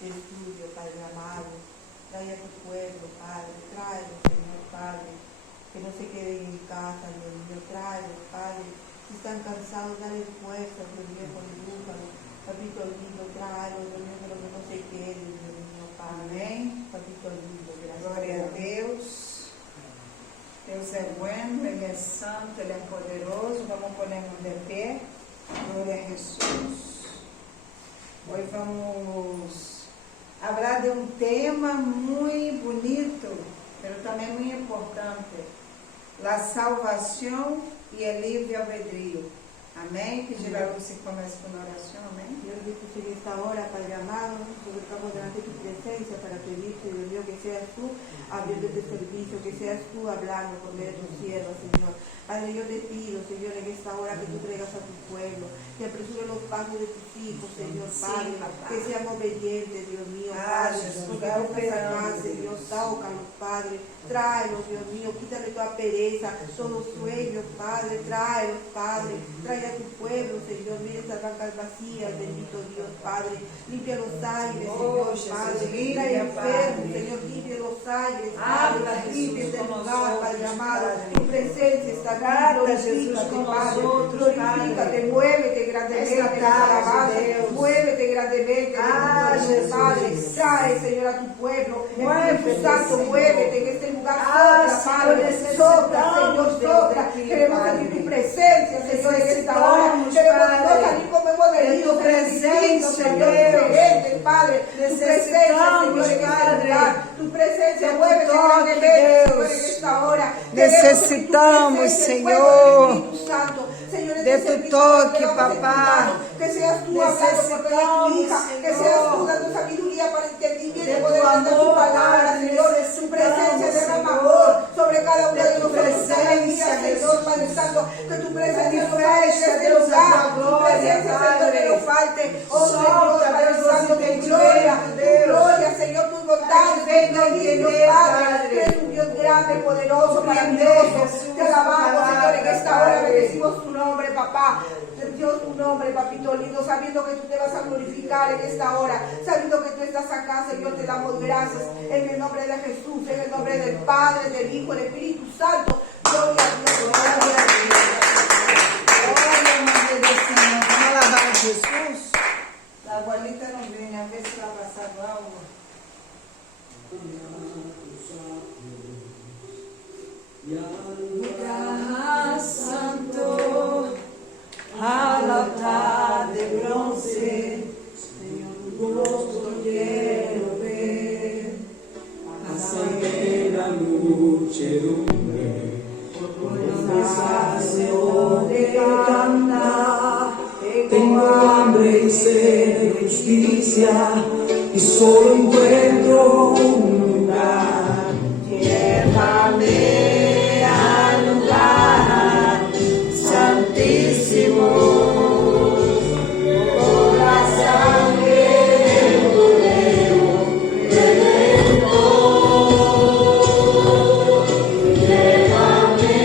de estudio, Padre amado. Trae a tu pueblo, Padre, tráelo, Señor, Padre, que no se queden en casa, Dios mío, tráelos, Padre. Si están cansados, dale fuerza, Dios mío, con el búfalo. Papito lindo, tráelo, Dios mío, que no se queden, Dios mío, Padre. Amém. Papito lindo, gracias. Glória a Deus. Deus é bueno, Ele é santo, Ele é poderoso. Vamos ponermos de pé. Glória a Jesus. Hoje vamos falar de um tema muito bonito, mas também muito importante. A salvação e o livre albedrío. Amém? Pedir a luz que comece com oração. Amém? Dios, en esta hora, Padre amado, nosotros estamos delante de tu presencia para pedirte, Dios mío, que seas tú abriendo este servicio, que seas tú hablando por medio de tu sierva, Señor. Padre, yo te pido, Señor, en esta hora que tú traigas a tu pueblo, que apresure los pasos de tus hijos, Señor, Padre, que sean obedientes, Dios mío, Padre, porque nunca sacaste, Dios, tócalos, Padre, tráelos, Dios mío, quítale toda pereza, todos sueños, Padre, tráelos, Padre, trae a tu pueblo, Señor, mira estas bancas vacías, bendito Dios, Padre, limpia los aires, Señor, Padre, trae enfermos, Señor, limpia los aires, Padre, limpia este lugar, Padre amado, tu presencia está aquí, glorifícate, Padre, glorifícate, muévete grandemente, alabanza, muévete grandemente, bendito Padre, trae, Señor, a tu pueblo, Espíritu Santo, muévete en este lugar, sopla, Padre, sopla, Señor, sopla, queremos sentir tu presencia, Señor, en esta hora, queremos no salir como hemos venido, tu presencia, Señor, diferente, Padre, tu presencia, Señor, en este lugar, tu presencia, muévete grandemente, Señor, en esta hora, necesitamos, Señor, de tu toque, papá. Que seas tú hablando por medio de tu hija, que seas tú dando sabiduría para entendimiento, de poder dar tu palabra, Señor, tu presencia derrama amor sobre cada uno de nosotros, cada día, Señor, Padre Santo, que tu presencia no falte en este lugar, tu presencia, Señor, que no falte, oh Señor, Padre Santo, tu gloria, Señor, tu bondad, venga y Dios, Padre, que eres un Dios grande, poderoso, maravilloso, te alabamos, Señor, en esta hora bendecimos tu nombre, papá. Dios, tu nombre, papito lindo, sabiendo que tú te vas a glorificar en esta hora, sabiendo que tú estás acá, Señor, te damos gracias en el nombre de Jesús, en el nombre del Padre, del Hijo, del Espíritu Santo. Gloria a Dios, gloria a Dios. Glória, Madre do Senhor. Vamos alabar a Jesus. A abuelita não vem, a ver se ela vai passar algo. Lugar santo, al altar de bronce, Señor, tu rostro quiero ver. Pásame la muchedumbre, Señor, de cantar. tengo hambre y sed de justicia y solo encuentro un lugar. Llévame al lugar santísimo, por la sangre del Cordero Redentor. Llévame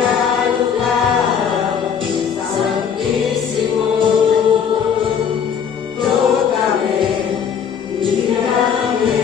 al lugar santísimo, tócame, líbrame.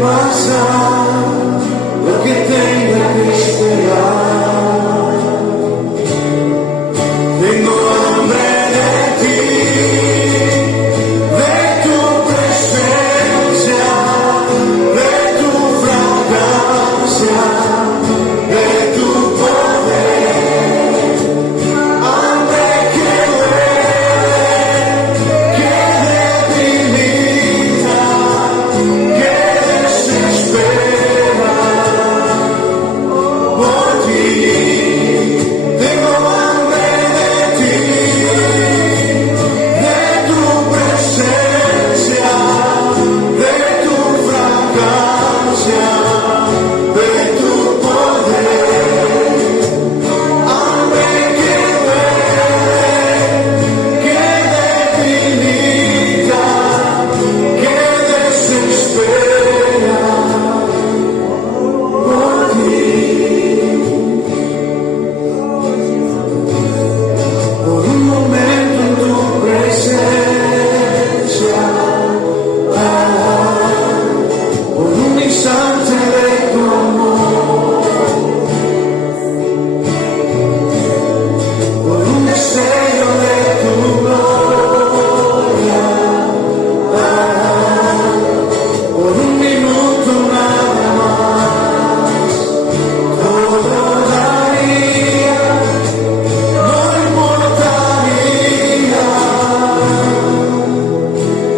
pasar, lo que tenga que esperar. Tengo hambre de ti, de tu presencia, de tu fragancia, de tu poder. Hambre que duele, que debilita, que desespera por ti. Tengo hambre de ti, de tu presencia, de tu fragancia, de tu poder. Hambre que duele, que debilita, que desespera por ti. Por un momento en tu presencia, por un instante de tu amor, por un destello de tu gloria, por un minuto nada más, todo daría. No importaría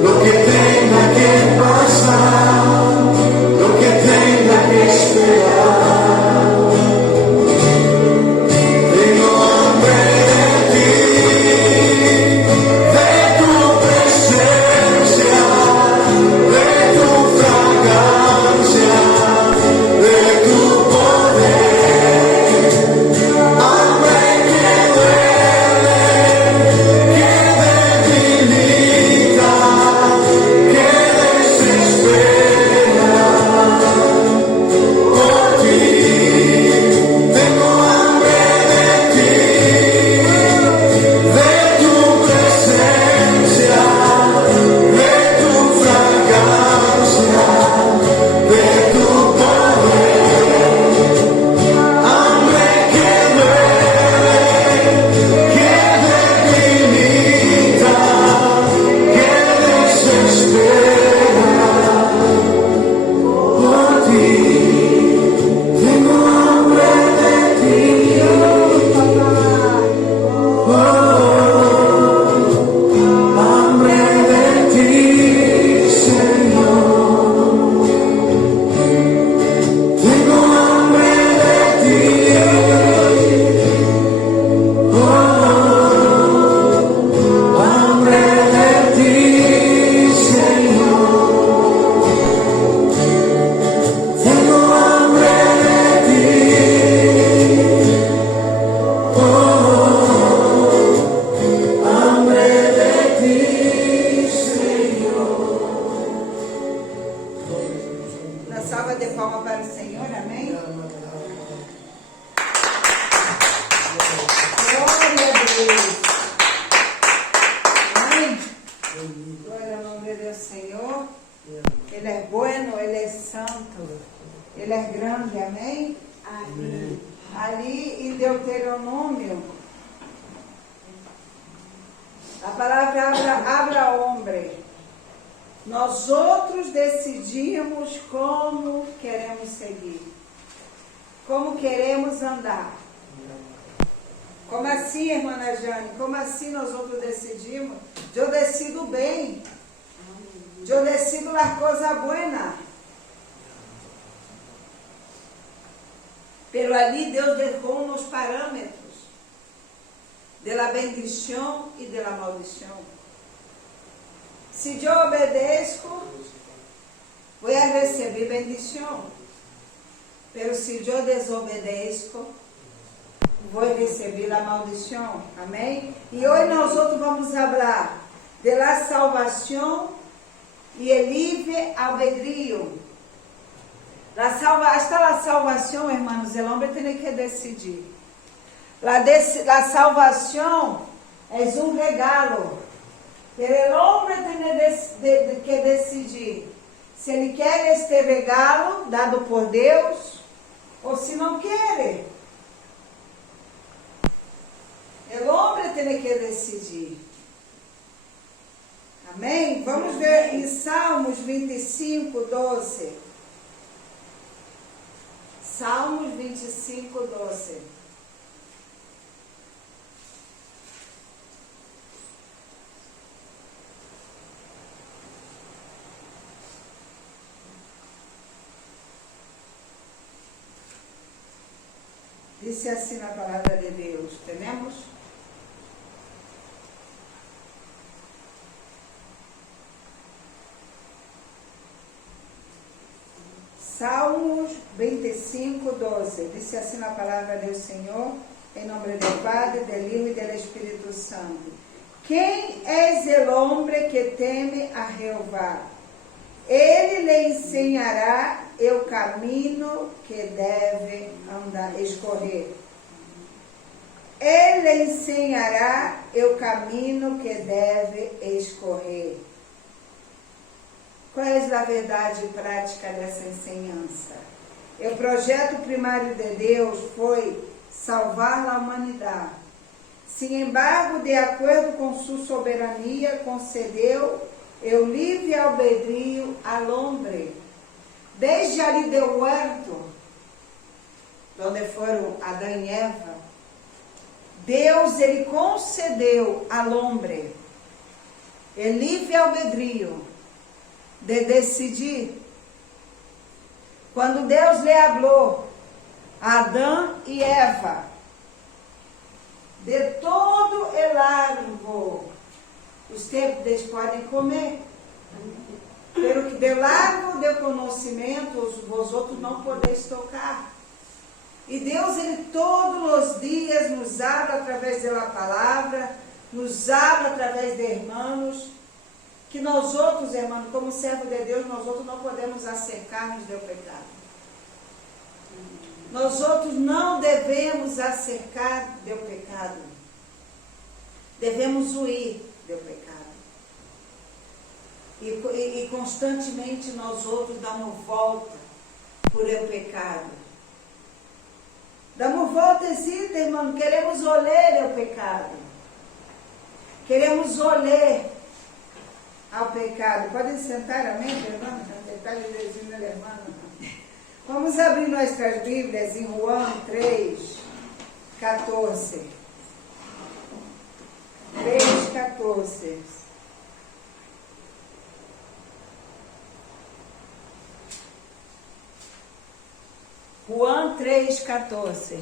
lo que tenga que pasar, lo que tenga que esperar. Tengo hambre de ti, de tu presencia, de tu fragancia, de tu poder. Hambre que duele, que debilita, que desespera por ti. Tengo hambre de ti, de tu presencia, de tu fragancia, de tu poder. Hambre que duele, que debilita, que desespera por ti. Tengo hambre de ti, hambre de ti, Señor. Tengo hambre de ti, hambre de ti, Señor. Tengo hambre de ti, hambre de ti, Señor. Uma salva de palmas para o Senhor, amém? Glória a Deus. Amém? Glória ao nome de Deus, Senhor. Ele é bueno, Ele é santo, Ele é grande, amém? Amén. Ali em Deuteronômio, a palavra habla homem. Nós outros decidimos como queremos seguir, como queremos andar. Como assim, irmã Jane? Como assim nós outros decidimos? Eu decido bem. Eu decido as coisas buenas. Pero ali Deus deixou nos parâmetros de la bendição e de la maldição. Se eu obedeço, vou receber bendição. Pero se eu desobedeço, vou receber a maldição. Amém? E hoje nós outros vamos falar de la salvação e el livre albedrío. Hasta la salvação, hermanos, o homem tem que decidir. La salvação é regalo. Pero el hombre tem que decidir Se ele quer este regalo dado por Deus, ou se não quer. O homem tem que decidir. Amém? Vamos ver em Salmos 25, 12. Salmos 25, 12. Disse assim na palavra de Deus. Temos? Salmos 25, 12. Disse assim na palavra do Senhor, em nome do Padre, do Filho e do Espírito Santo. Quem é o homem que teme a Jeová? Ele lhe ensinará o caminho que deve andar, escorrer. Ele lhe ensinará o caminho que deve escorrer. Qual é a verdade prática dessa ensinança? O projeto primário de Deus foi salvar a humanidade. Sin embargo, de acordo com sua soberania, concedeu o livre albedrío ao homem. Desde ali do huerto, onde foram Adão e Eva, Deus ele concedeu ao homem o livre albedrío de decidir. Quando Deus lhe falou a Adão e Eva de todo o árbol, vocês podem comer, pelo que do árvore do conhecimento vosotros não podeis tocar. E Deus, ele todos os dias nos habla através da palavra, nos habla através de irmãos, que nós outros, irmãos, como servo de Deus, nós outros não podemos acercar-nos do pecado. Nós outros não devemos acercar do pecado. Devemos huir do pecado. E constantemente nós outros damos volta por o pecado. Damos volta assim, irmão, queremos olhar o pecado. Queremos olhar ao pecado. Podem sentar, amém, irmão? Vamos abrir nossas Bíblias em João 3, 14. 3, 14. João 3, 14.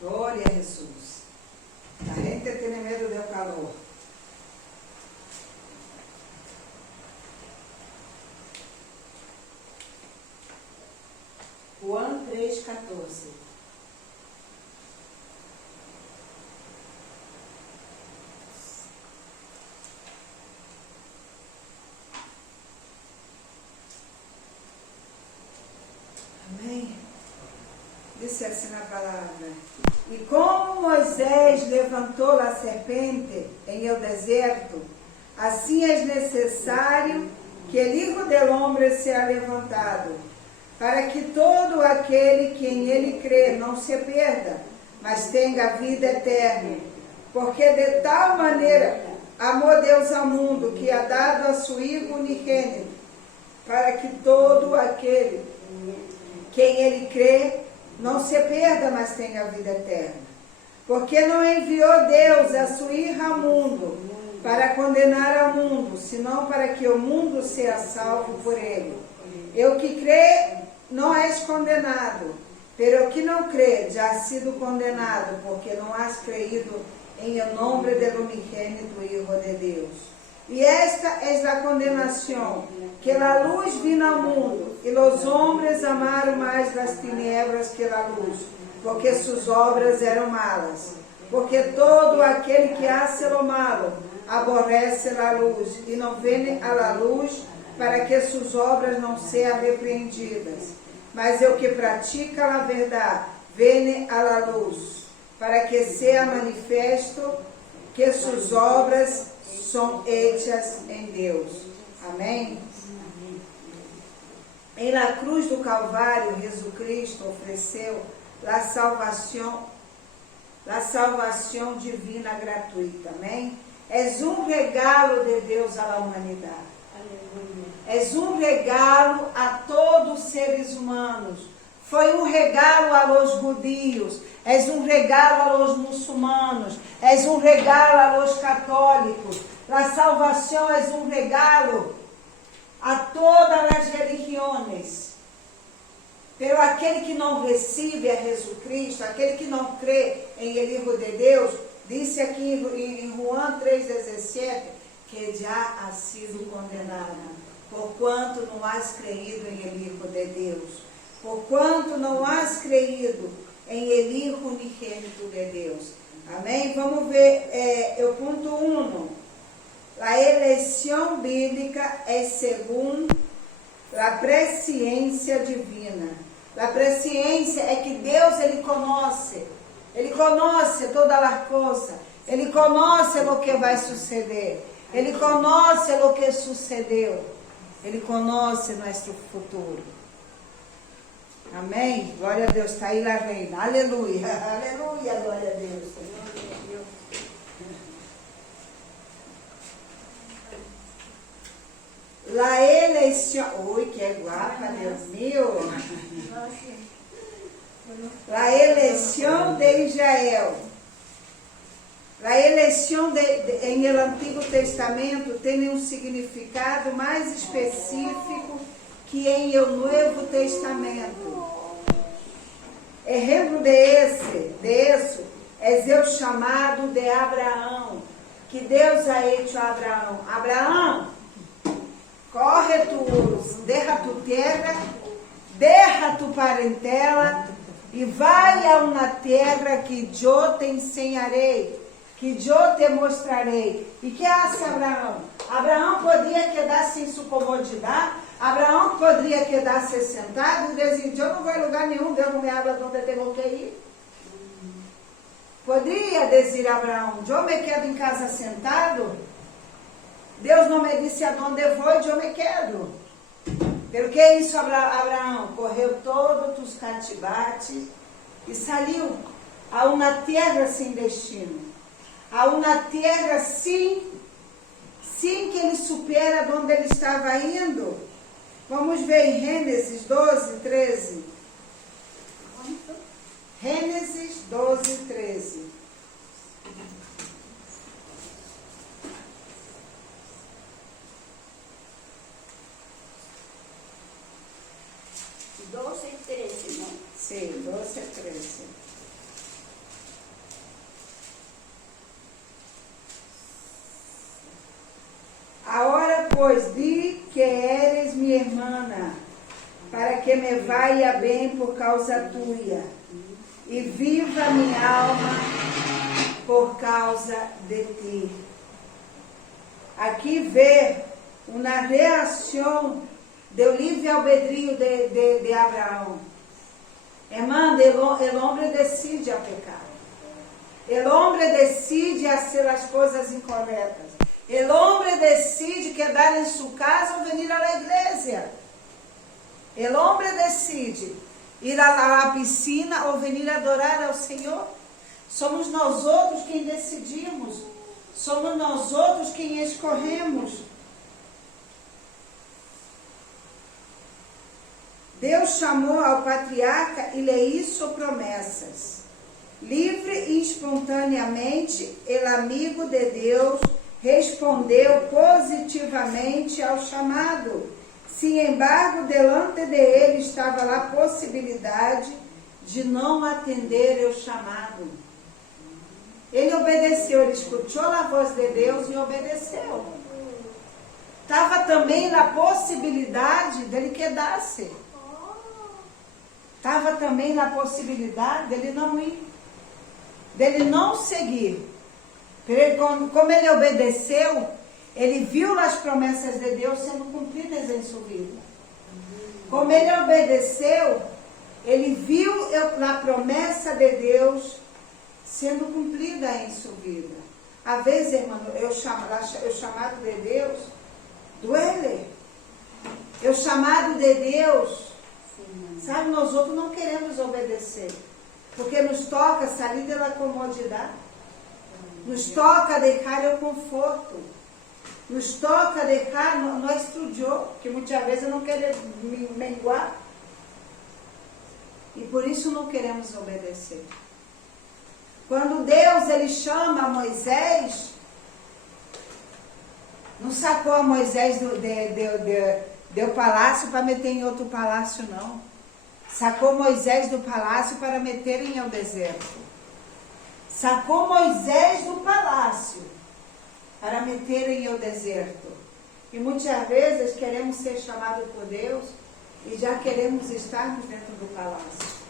Glória a Jesus. A gente tem medo do calor. João 3, 14. Amém? Disse assim na palavra. E como Moisés levantou a serpente em el deserto, assim é necessário que o Filho do Homem seja levantado, para que todo aquele que em ele crê não se perda, mas tenha vida eterna. Porque de tal maneira amou Deus ao mundo, que ha dado a seu Filho unigênito, para que todo aquele que em ele crê não se perda, mas tenha vida eterna. Porque não enviou Deus a sua Filha ao mundo, para condenar ao mundo, senão para que o mundo seja salvo por ele. E o que crê não és condenado, pero que não crê já ha sido condenado, porque não has creído em o nome do unigênito Hijo de Deus. E esta é a condenação, que a luz vino ao mundo, e os homens amaram mais as tinieblas que a luz, porque suas obras eram malas. Porque todo aquele que hace o malo aborrece a luz, e não vem à luz, para que suas obras não sejam repreendidas. Mas o que pratica a verdade, vem à luz, para que seja manifesto que suas obras são hechas em Deus. Amém? Em la cruz do Calvário, Jesus Cristo ofereceu a salvação divina gratuita. Amém? É regalo de Deus à humanidade. É regalo a todos os seres humanos. Foi regalo aos judios. É regalo aos muçulmanos. É regalo aos católicos. A salvação é regalo a todas as religiões. Pero aquele que não recebe a Jesus Cristo, aquele que não crê em Ele, Hijo de Deus, disse aqui em João 3,17, que já ha sido condenado, porquanto não has creído em Ele, Hijo de Deus. Porquanto não has creído em Ele, Hijo unigênito de Deus. Amém? Vamos ver o ponto 1. A eleição bíblica é segundo a presciência divina. A presciência é que Deus, Ele conhece todas as coisas. Ele conhece o que vai suceder. Ele conhece o que sucedeu. Ele conhece nosso futuro. Amém? Glória a Deus. Está aí a reina. Aleluia. Aleluia. Glória a Deus. La eleição. Ui, que guapa, Deus meu. La eleição de Israel. A eleição em el Antigo Testamento tem um significado mais específico que em el Novo Testamento. Exemplo disso é o chamado de Abraão, que Deus ha hecho a Abraão. Abraão, corre tu, deja tu terra, deja tu parentela e vai a uma terra que eu te ensinarei, que eu te mostrarei. E que hace Abraão? Abraão podia quedar-se em sua comodidade, Abraão poderia quedar-se sentado e dizer, eu não vou em lugar nenhum, Deus não me habla de onde tenho que ir. Poderia dizer Abraão, eu me quedo em casa sentado, Deus não me disse aonde vou, eu me quedo. Pelo que isso Abraão correu todos os cativates e saiu a uma terra sem destino, a uma terra sem que ele supera de onde ele estava indo. Vamos ver em Gênesis 12, 13. Gênesis 12, 13. Sim, 12 e 13. Agora, pois, di que eres minha irmã, para que me vaya bem por causa tua, e viva minha alma por causa de ti. Aqui vê uma reação do livre-albedrío de Abraão. Irmã, o homem decide a pecar. O homem decide a fazer as coisas incorretas. O homem decide quedar em sua casa ou vir à igreja. O homem decide ir à piscina ou vir adorar ao Senhor. Somos nós outros quem decidimos. Somos nós outros quem escorremos. Deus chamou ao patriarca e lhe hizo promessas. Livre e espontaneamente, ele, amigo de Deus, respondeu positivamente ao chamado. Sin embargo, delante de ele estava a possibilidade de não atender o chamado. Ele obedeceu, ele escutou a voz de Deus e obedeceu. Estava também a possibilidade dele quedar-se. Estava também na possibilidade dele não ir, dele não seguir. Como ele obedeceu, ele viu as promessas de Deus sendo cumpridas em sua vida. Como ele obedeceu, ele viu a promessa de Deus sendo cumprida em sua vida. Às vezes, irmão, o chamado de Deus duele. O chamado de Deus, sabe, nós outros não queremos obedecer, porque nos toca sair da comodidade, nos toca deixar o conforto, nos toca deixar nosso eu, que muitas vezes não quer menguar, e por isso não queremos obedecer. Quando Deus ele chama Moisés, não sacou a Moisés do palácio para meter em outro palácio, não. Sacou Moisés do palácio para meter em o deserto. Sacou Moisés do palácio para meter em o deserto. E muitas vezes queremos ser chamados por Deus e já queremos estarmos dentro do palácio.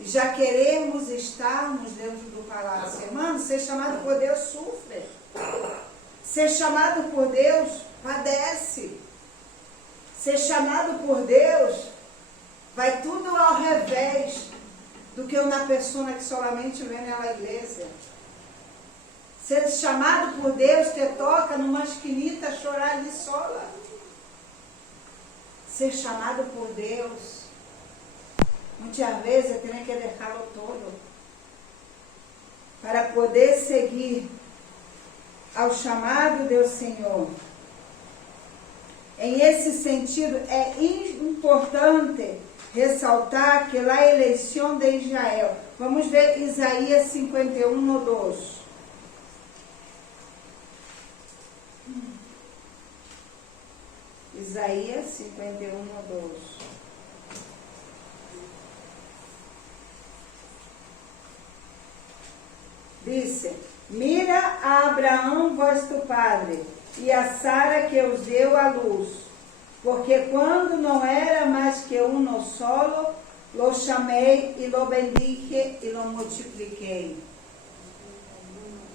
Já queremos estarmos dentro do palácio. Irmão, ser chamado por Deus sofre. Ser chamado por Deus padece. Ser chamado por Deus vai tudo ao revés do que uma pessoa que solamente vem na igreja. Ser chamado por Deus te toca numa esquinita chorar de sola. Ser chamado por Deus, muitas vezes tem que deixá-lo todo para poder seguir ao chamado do Senhor. Em esse sentido, é importante ressaltar que a eleição de Israel. Vamos ver Isaías 51, no 2. Isaías 51, no 2. Disse: mira a Abraão, vosso padre, e a Sara que os deu à luz, porque quando não era mais que um solo, lo chamei e lo bendique e lo multipliquei.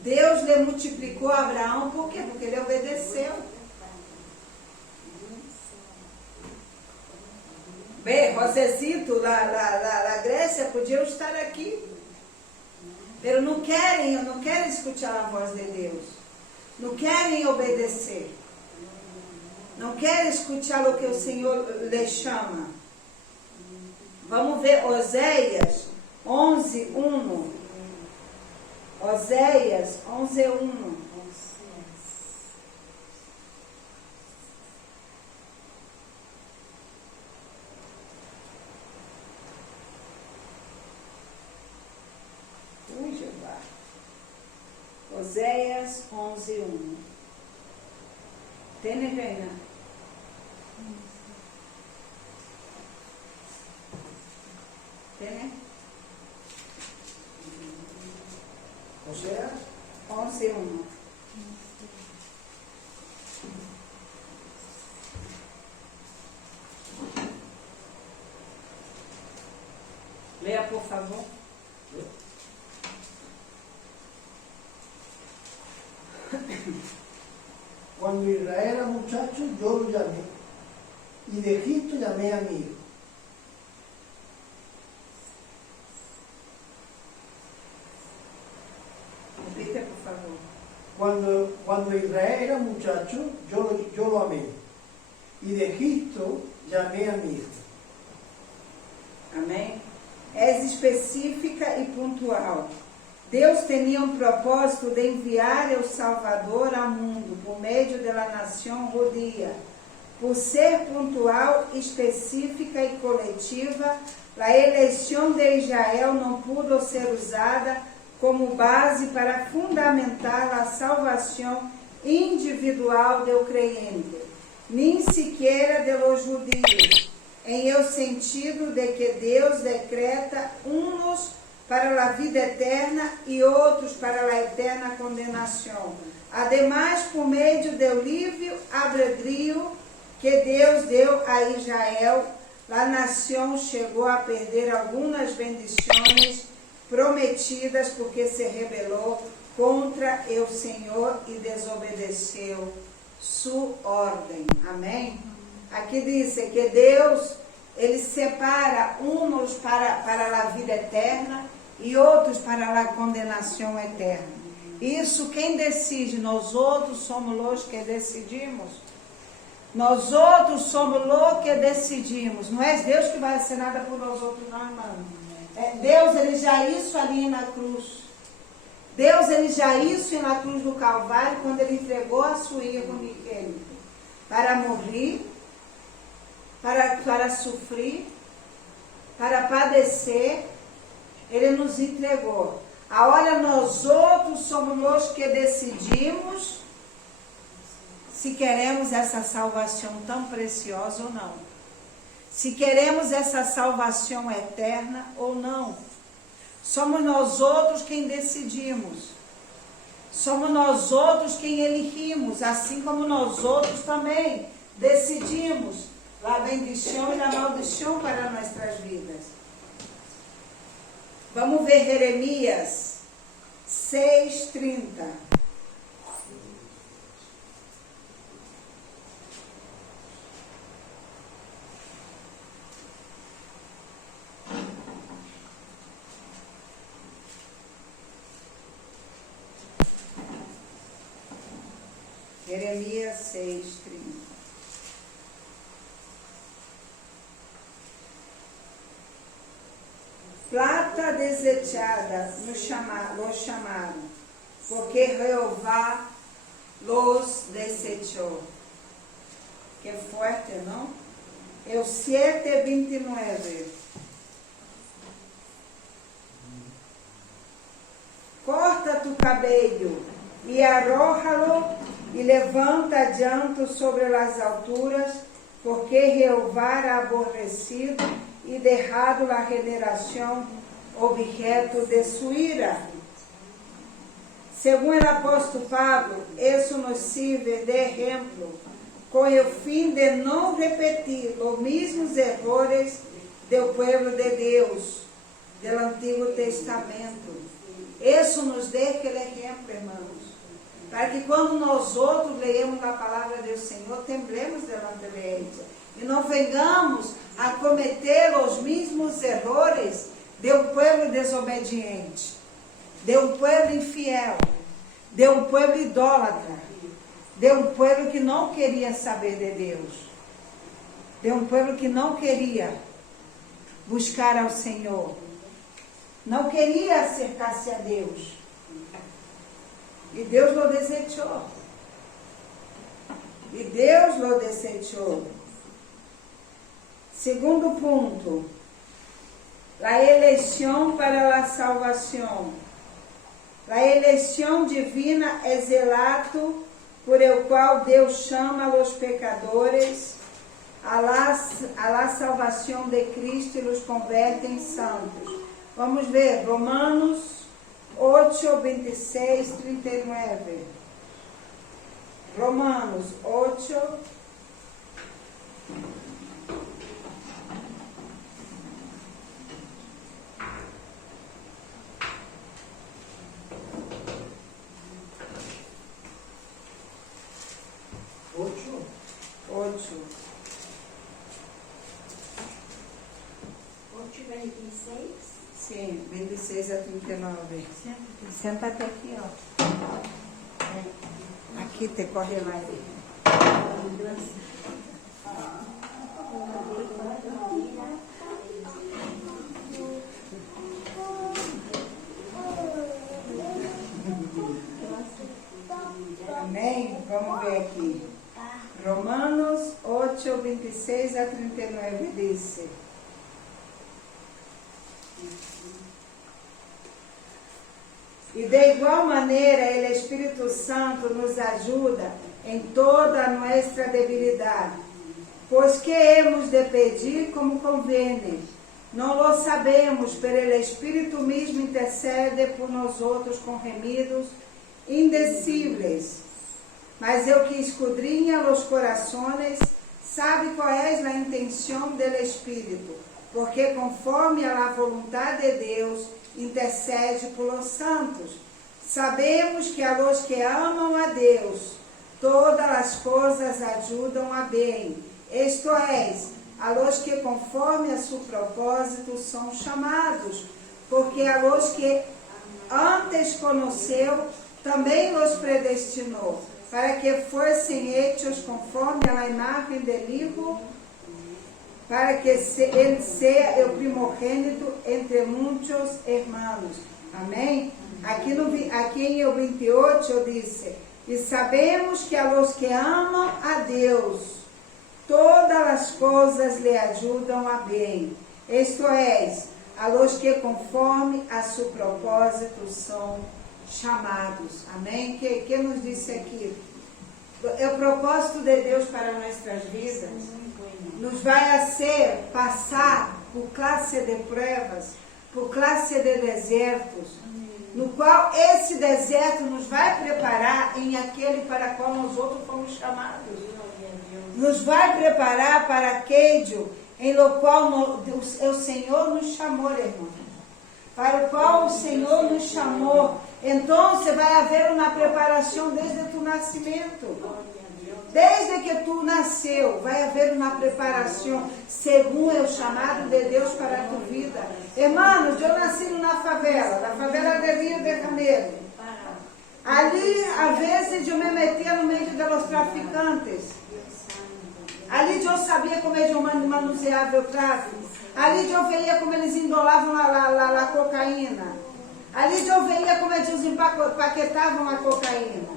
Deus lhe multiplicou a Abraão, por quê? Porque ele obedeceu. Bem, Josecito, na Grécia, podiam estar aqui, mas não querem escutar a voz de Deus, não querem obedecer, não querem escutar o que o Senhor lhe chama. Vamos ver Oséias 11, 1. Oséias 11, 1. Jeová. Oséias 11, 1. Tem, Reina? Tem, né? Oséias 11, 1. Leia, por favor. Cuando Israel era muchacho, yo lo llamé, y de Egipto llamé a mi hijo. Repite, por favor. Cuando Israel era muchacho, yo lo amé, y de Egipto llamé a mi hijo. Amém? És específica e pontual. Deus tinha um propósito de enviar o Salvador ao mundo por meio da nação judia. Por ser pontual, específica e coletiva, a eleição de Israel não pudo ser usada como base para fundamentar a salvação individual do crente, nem sequer de los judios, em o sentido de que Deus decreta uns para a vida eterna e outros para a eterna condenação. Ademais, por meio do livre albedrío que Deus deu a Israel, a nação chegou a perder algumas bendições prometidas porque se rebelou contra o Senhor e desobedeceu sua ordem. Amém? Aqui diz que Deus, Ele separa uns para a vida eterna e outros para a condenação eterna. Isso quem decide? Nós outros somos os que decidimos. Nós outros somos os que decidimos. Não é Deus que vai fazer nada por nós outros, não, irmão. Deus, ele já isso ali na cruz. Deus, ele já isso na cruz do Calvário, quando ele entregou a sua filha unigênita para morrer, para sofrer, para padecer, ele nos entregou. Agora nós outros somos nós que decidimos se queremos essa salvação tão preciosa ou não. Se queremos essa salvação eterna ou não. Somos nós outros quem decidimos. Somos nós outros quem elegimos, assim como nós outros também decidimos a bendição e a maldição para nossas vidas. Vamos ver Jeremias 6:30. Jeremias 6:30. Plata desechada los chamaram, porque Jeová los desechou. Que forte, não? É o 7:29. Corta tu cabelo e arrójalo e levanta adiante sobre as alturas, porque Jeová era aborrecido e derrado a generação, objeto de sua ira. Segundo o apóstolo Pablo, isso nos serve de exemplo, com o fim de não repetir os mesmos erros do povo de Deus, do Antigo Testamento. Isso nos deixa aquele exemplo, irmãos, para que quando nós outros leemos a palavra do Senhor, temblemos delante dele e não venhamos a cometer os mesmos erros de um povo desobediente, de um povo infiel, de um povo idólatra, de um povo que não queria saber de Deus, de um povo que não queria buscar ao Senhor, não queria acercar-se a Deus. E Deus o desechou. E Deus o desechou. Segundo ponto, a eleição para a salvação. A eleição divina é zelato por el qual Deus chama os pecadores a la salvação de Cristo e os converte em santos. Vamos ver Romanos 8:26-39. Romanos 8. Sim, 26-39. Senta-te aqui, ó. Aqui te corre lá. Amém? Vamos ver aqui. Romanos 8:26-39 diz: e de igual maneira, o Espírito Santo nos ajuda em toda a nossa debilidade, pois que hemos de pedir como convém. Não lo sabemos, pero o Espírito mesmo intercede por nós outros com gemidos indecíveis. Mas eu que escudrinha os corações, sabe qual é a intenção do Espírito, porque conforme a vontade de Deus, intercede por os santos. Sabemos que a los que amam a Deus, todas as coisas ajudam a bem, isto é, a los que conforme a seu propósito são chamados, porque a los que antes conheceu, também os predestinou, para que fossem hechos conforme a imagem do Hijo, para que ele seja o primogênito entre muitos irmãos. Amém? Aqui em el 28 disse: e sabemos que a los que amam a Deus, todas as coisas lhe ajudam a bem. Isto é, a los que conforme a seu propósito são chamados. Amém? Que nos disse aqui? O propósito de Deus para nossas vidas nos vai a ser passar por classe de provas, por classe de desertos, no qual esse deserto nos vai preparar em aquele para qual nós outros fomos chamados. Nos vai preparar para aquele em lo qual o Senhor nos chamou, irmão. Para o qual o Senhor nos chamou. Então, vai haver uma preparação desde tu nascimento. Desde que tu nasceu, vai haver uma preparação segundo o chamado de Deus para a tua vida. Irmãos, eu nasci na favela de Rio de Janeiro. Ali, às vezes, eu me metia no meio dos traficantes. Ali eu sabia como eles manuseavam o tráfico. Ali eu veia como eles endolavam a cocaína. Ali eu veia como eles empaquetavam a cocaína.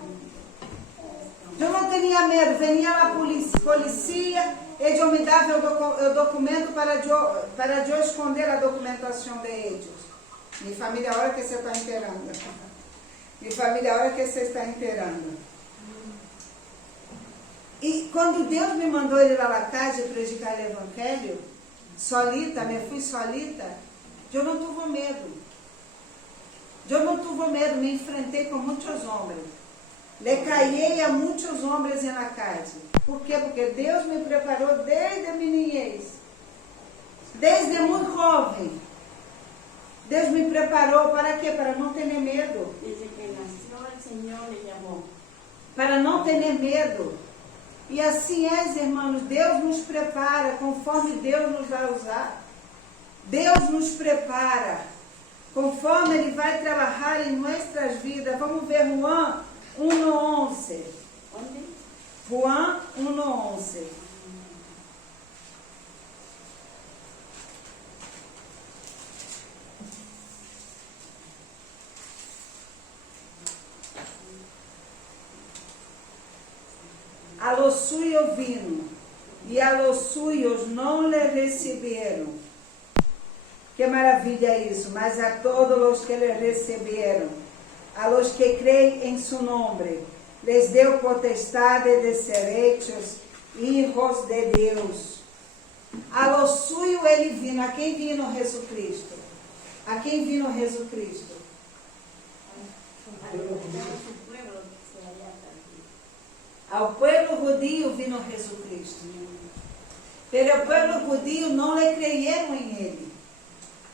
Eu não tinha medo, vinha a polícia, eles me davam o documento para eu esconder a documentação deles. Minha família, a hora que você está inteirando. Minha família, a hora que você está inteirando. E quando Deus me mandou ir lá na casa e predicar o Evangelho, me fui solita, eu não tive medo. Eu não tive medo, me enfrentei com muitos homens. Le caí a muitos homens na casa. Por quê? Porque Deus me preparou desde a meniniz. Desde muito jovem. Deus me preparou para quê? Para não ter medo. Desde que nasceu, o Senhor lhe chamou. Para não ter medo. E assim é, irmãos, Deus nos prepara conforme Deus nos vai usar. Deus nos prepara conforme Ele vai trabalhar em nossas vidas. Vamos ver Juan 1:11. Juan 1:11. A los suyos vino, e a los suyos não lhe receberam. Que maravilha é isso! Mas a todos os que lhe receberam, a los que creem em seu nome, les deu potestade de ser hechos hijos de Deus. A los suyos ele vino. A quem vino Jesus Cristo? A quem vino Jesus Cristo? Ao povo judío vino Jesus Cristo. Pero o povo judío não lhe creyeron em ele.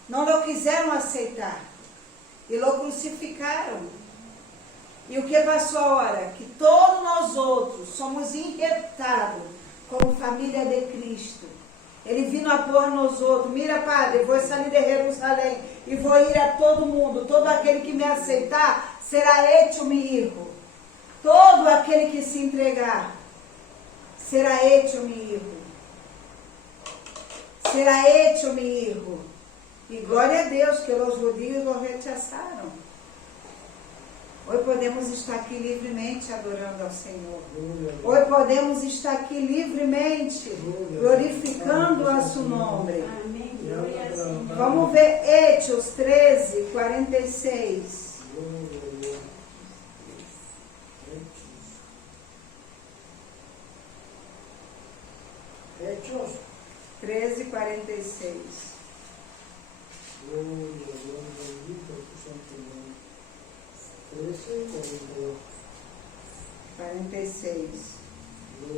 Não o quiseram aceitar. E o crucificaram. E o que passou agora? Que todos nós outros somos injertados como família de Cristo. Ele vino a pôr nós outros. Mira, Padre, vou sair de Jerusalém e vou ir a todo mundo. Todo aquele que me aceitar será hecho mi hijo. Todo aquele que se entregar será hecho mi hijo. Será hecho mi hijo. E glória a Deus que os judeus o rechaçaram. Hoje podemos estar aqui livremente adorando ao Senhor. Hoje podemos estar aqui livremente glorificando a seu nome. Vamos ver Hechos 13:46. Hechos 13:46. 46.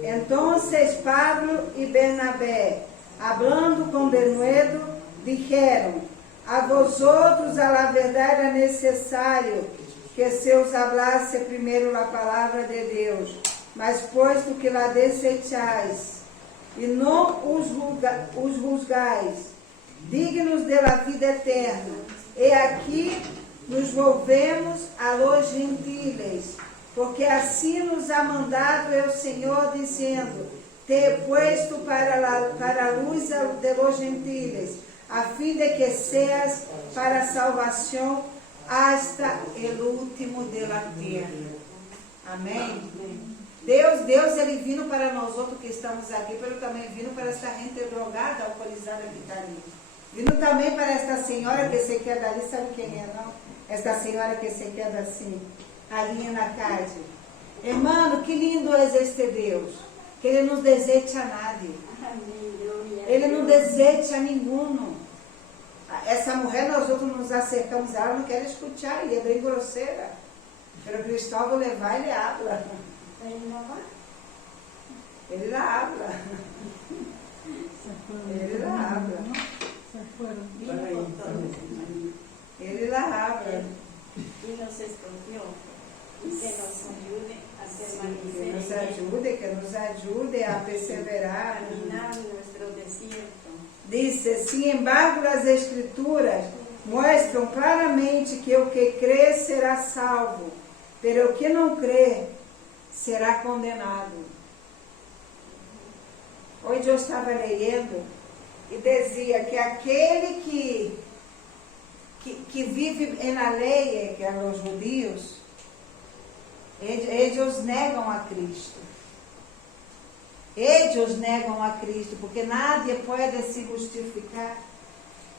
Entonces Pablo y Bernabé, hablando con denuedo, dijeron: a vosotros a la verdad es necesario que se os hablase primero la palabra de Dios, mas puesto que la desecháis e não os juzgáis dignos de la vida eterna, E aqui nos volvemos a los gentiles, porque assim nos ha mandado o Senhor, dizendo: te he puesto para a luz de los gentiles, a fim de que seas para a salvação hasta el último de la tierra. Amém? Deus, Ele vindo para nós outros que estamos aqui, mas também vindo para essa gente drogada, alcoolizada que está ali. Vindo também para esta senhora que se queda ali, sabe quem é, não? Esta senhora que se queda assim, ali na casa. Irmão, que lindo é este Deus, que Ele não deseja a nadie. Ele não deseja a ninguém. Essa mulher, nós outros nos acercamos a ela, não quer escutar, e é bem grosseira. Pero Cristóvão levar, ele habla. Ele lá habla. Ele lá habla. Ele lá habla. Y nos escogió. Y que nos ayude a Que nos permanecer ajude, a perseverar. caminar en nuestro desierto. Dice, sin embargo, las escrituras muestram claramente que o que crê será salvo, pero o que não crê será condenado. Hoje eu estava lendo e dizia que aquele que vive na lei, que são os judeus, eles negam a Cristo. Eles negam a Cristo, porque nadie pode se justificar.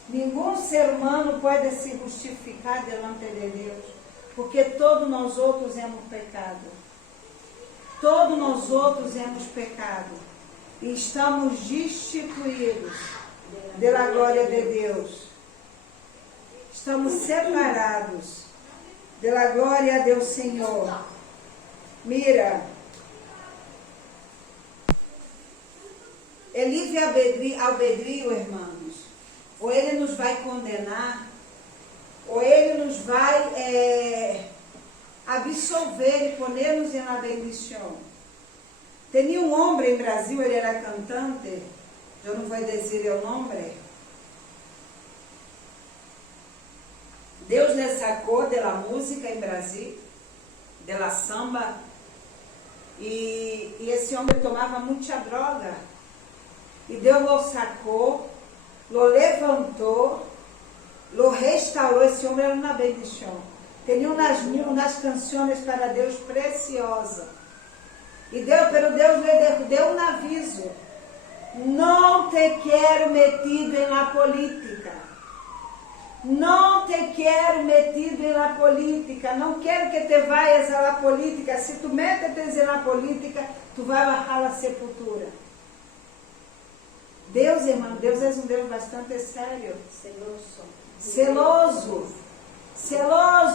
Nenhum ser humano pode se justificar diante de Deus, porque todos nós outros hemos pecado. Todos nós outros hemos pecado. E estamos destituídos da glória de Deus. Estamos separados da glória do Senhor. Mira, é livre albedrio, irmãos. Ou ele nos vai condenar, ou ele nos vai absolver e poner-nos na bendição. Tinha um homem em Brasil, ele era cantante, eu não vou dizer o nome. Deus lhe sacou da música em Brasil, da samba, e esse homem tomava muita droga. E Deus o sacou, o levantou, o restaurou. Esse homem era uma bendição. Tinha umas canções para Deus preciosas. E Deus lhe deu um aviso: não te quero metido na política. Não te quero metido na política. Não quero que te vayas à política. Se tu metes na política, tu vai bajar a sepultura. Deus, irmão, Deus é um Deus bastante sério. Celoso.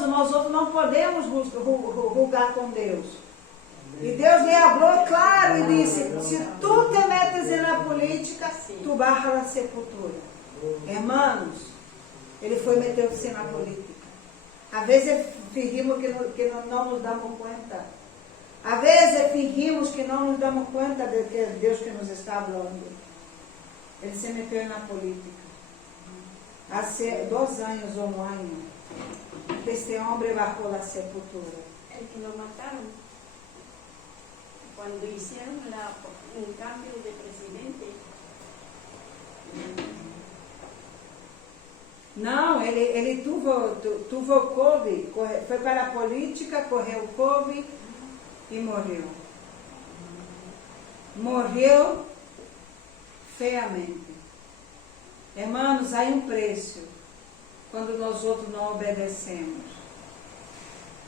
Nós outros não podemos julgar com Deus. E Deus lhe falou claro e disse: se tu te metes na política, tu barra a sepultura. Irmãos, ele foi meter-se na política. Às vezes fingimos que não nos damos conta. Às vezes fingimos que não nos damos conta de que é Deus que nos está falando. Ele se meteu na política. Há 2 anos ou 1 ano, este homem bajou a sepultura. El que lo mataron cuando hicieron un cambio de presidente. Não, ele tuvo Covid, foi para a política, correu Covid e morreu. Morreu feiamente. Irmãos, há um preço quando nós outros não obedecemos.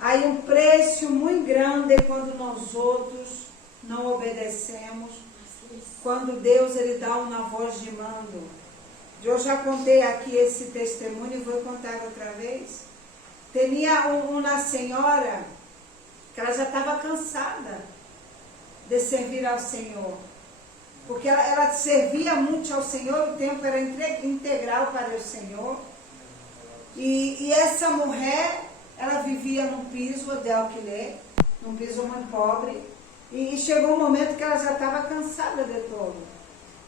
Há um preço muito grande quando nós outros não obedecemos, quando Deus ele dá uma voz de mando. Eu já contei aqui esse testemunho e vou contar outra vez. Tinha uma senhora que ela já estava cansada de servir ao Senhor, porque ela servia muito ao Senhor, o tempo era integral para o Senhor. E essa mulher, ela vivia num piso de alquiler, num piso muito pobre, e chegou um momento que ela já estava cansada de tudo.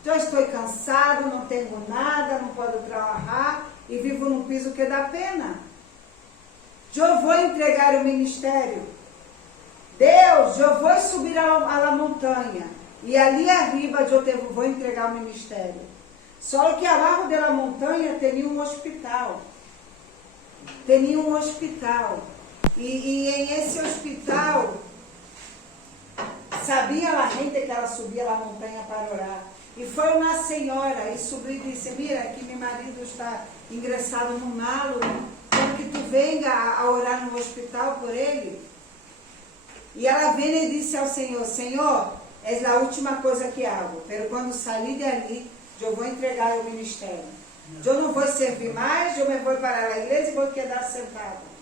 Eu estou cansada, não tenho nada, não posso trabalhar, e vivo num piso que dá pena. Eu vou entregar o ministério. Deus, eu vou subir a la montanha. E ali arriba eu vou entregar o ministério. Só que abaixo da montanha tinha um hospital. Tinha um hospital. E em esse hospital, sabia a gente que ela subia a montanha para orar. E foi uma senhora e subiu e disse: mira, que meu marido está ingressado no malo, quero que tu venha a orar no hospital por ele. E ela veio e disse ao Senhor: Senhor, é a última coisa que hago, pero quando sair dali, eu vou entregar o ministério. Eu não vou servir mais, eu me vou para a igreja e vou quedar sentada.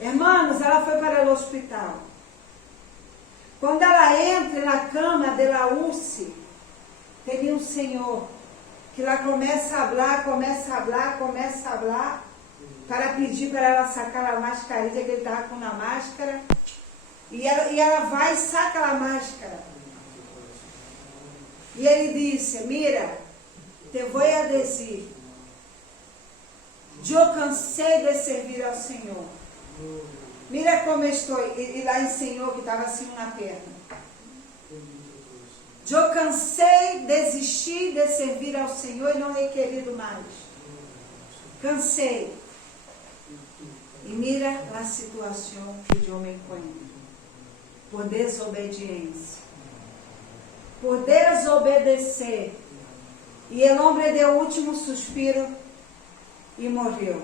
Irmãos, ela foi para o hospital. Quando ela entra na cama da UCI, tem um senhor que lá começa a falar, para pedir para ela sacar a mascarinha que ele estava com na máscara. E ela vai e saca a máscara. E ele disse: mira, te vou a dizer, eu cansei de servir ao Senhor. Mira como estou. E lá ensinou que estava assim na perna. Eu cansei, desisti de servir ao Senhor e não he querido mais. Cansei. E mira a situação que eu me encontro. Por desobediência. Por desobedecer. E o homem deu o último suspiro e morreu.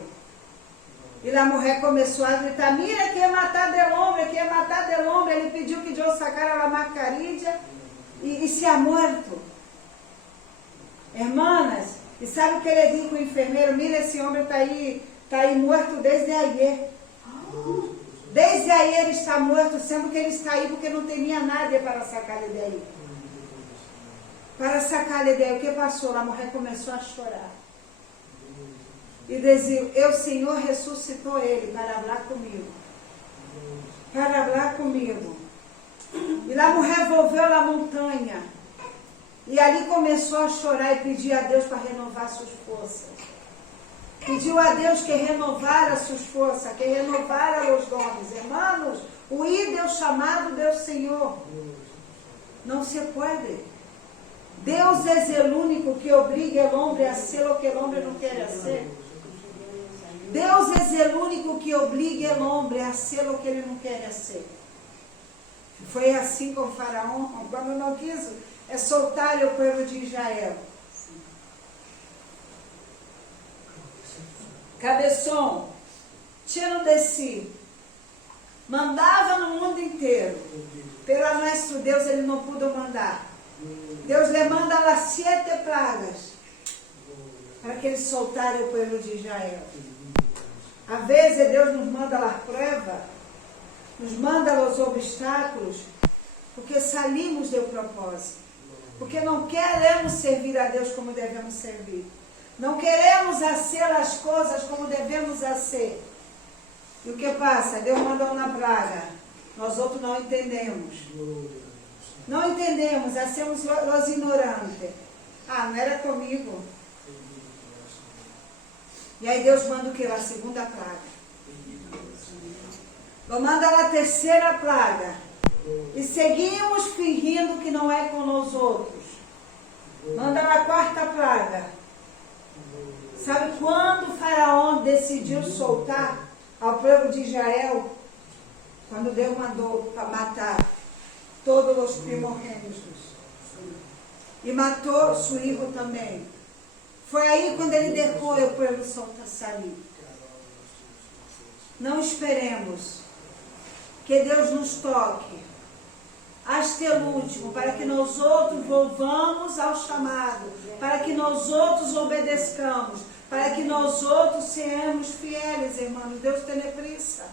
E a mulher começou a gritar: mira, que é matar del homem, que é matar del homem. Ele pediu que eu sacara a mascarilla e se ha morto. Hermanas, e sabe o que ele disse com o enfermeiro? Mira, esse homem está aí morto desde ayer. Desde ayer ele está morto, sendo que ele está aí porque não tinha nada para sacar ele daí. Para sacar ele daí, o que passou? A mulher começou a chorar. E dizia: o Senhor ressuscitou ele para falar comigo. Para falar comigo. E a mulher volveu à montanha. E ali começou a chorar e pedir a Deus para renovar suas forças. Pediu a Deus que renovara suas forças, que renovara os dons. Irmãos, o ir Deus chamado Deus Senhor. Não se pode. Deus é o único que obriga o homem a ser o que o homem não quer ser. Deus é o único que obriga o homem a ser o que ele não quer ser. Foi assim com o faraó, quando não quis soltar o povo de Israel. Cabeção, tiro de si, mandava no mundo inteiro, pero nosso Deus ele não pôde mandar. Deus lhe manda as 7 pragas para que ele soltare o povo de Israel. Às vezes Deus nos manda as provas, nos manda os obstáculos, porque saímos do propósito, porque não queremos servir a Deus como devemos servir. Não queremos fazer as coisas como devemos fazer. E o que passa? Deus mandou uma praga. Nós outros não entendemos. Não entendemos, hacemos os ignorantes. Ah, não era comigo. E aí Deus manda o que? A segunda praga. Ou manda a terceira praga. E seguimos fingindo que não é com nós outros. Manda a quarta praga. Sabe quando o faraó decidiu soltar ao povo de Israel? Quando Deus mandou para matar todos os primogênitos. E matou seu filho também. Foi aí quando ele deixou o povo soltar sair. Não esperemos que Deus nos toque até o último, para que nós outros volvamos ao chamado, para que nós outros obedeçamos, para que nós outros sejamos fiéis, irmãos. Deus tem pressa.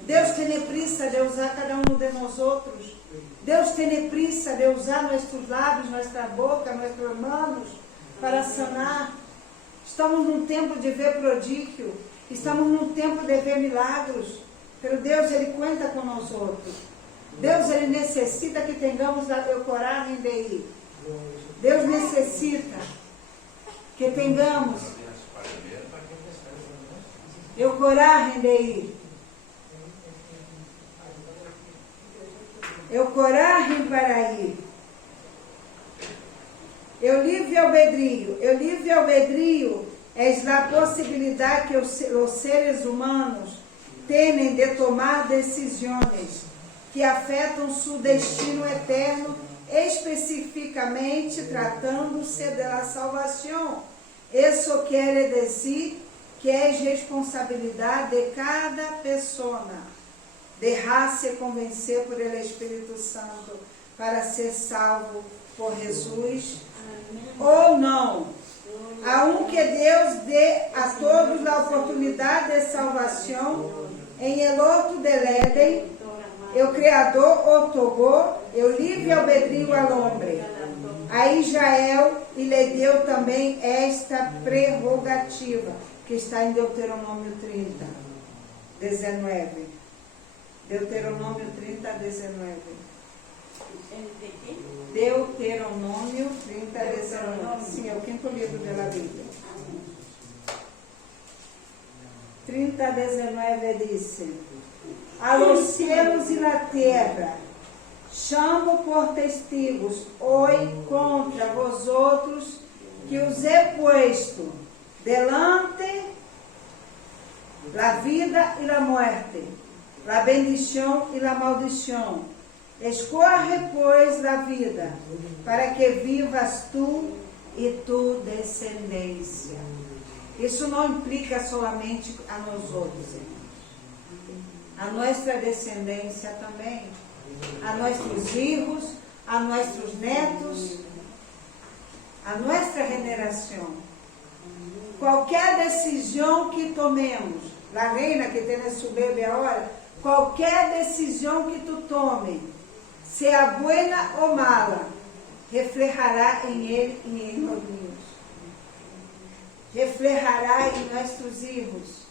Deus tem pressa de usar cada um de nós outros. Deus tem pressa de usar nossos lábios, nossa boca, nossos manos, para sanar. Estamos num tempo de ver prodígio. Estamos num tempo de ver milagros. Pero Deus, Ele conta com nós outros. Deus, Ele necessita que tenhamos a coragem de ir. Deus necessita que tenhamos Eu coragem de ir. Eu coragem para ir. Eu livre albedrío. Eu livre albedrío é a possibilidade que os seres humanos têm de tomar decisões que afetam seu destino eterno, especificamente tratando-se da salvação. Isso quer dizer que é responsabilidade de cada pessoa deixar-se convencer por ele Espírito Santo para ser salvo por Jesus ou não. A que Deus dê a todos a oportunidade de salvação em el outro del Éden, o Criador otorgou o livre albedrío ao homem. A Israel e lhe deu também esta prerrogativa, que está em Deuteronômio 30, 19. Deuteronômio 30, 19. Deuteronômio 30, 19. Sim, é o quinto livro da Bíblia. 30, 19 diz: a los cielos e la terra chamo por testigos hoje contra vosotros que os he puesto delante la vida e la muerte, la bendição e la maldição. Escorre, pois, la vida, para que vivas tu e tu descendência. Isso não implica somente a nós outros, irmãos. A nossa descendência também, a nossos filhos, a nossos netos, a nossa generação. Qualquer decisão que tomemos, a reina que tem seu bebê agora, qualquer decisão que tu tome, seja buena ou mala, reflejará em ele e em nós mesmos. Reflejará em nossos filhos.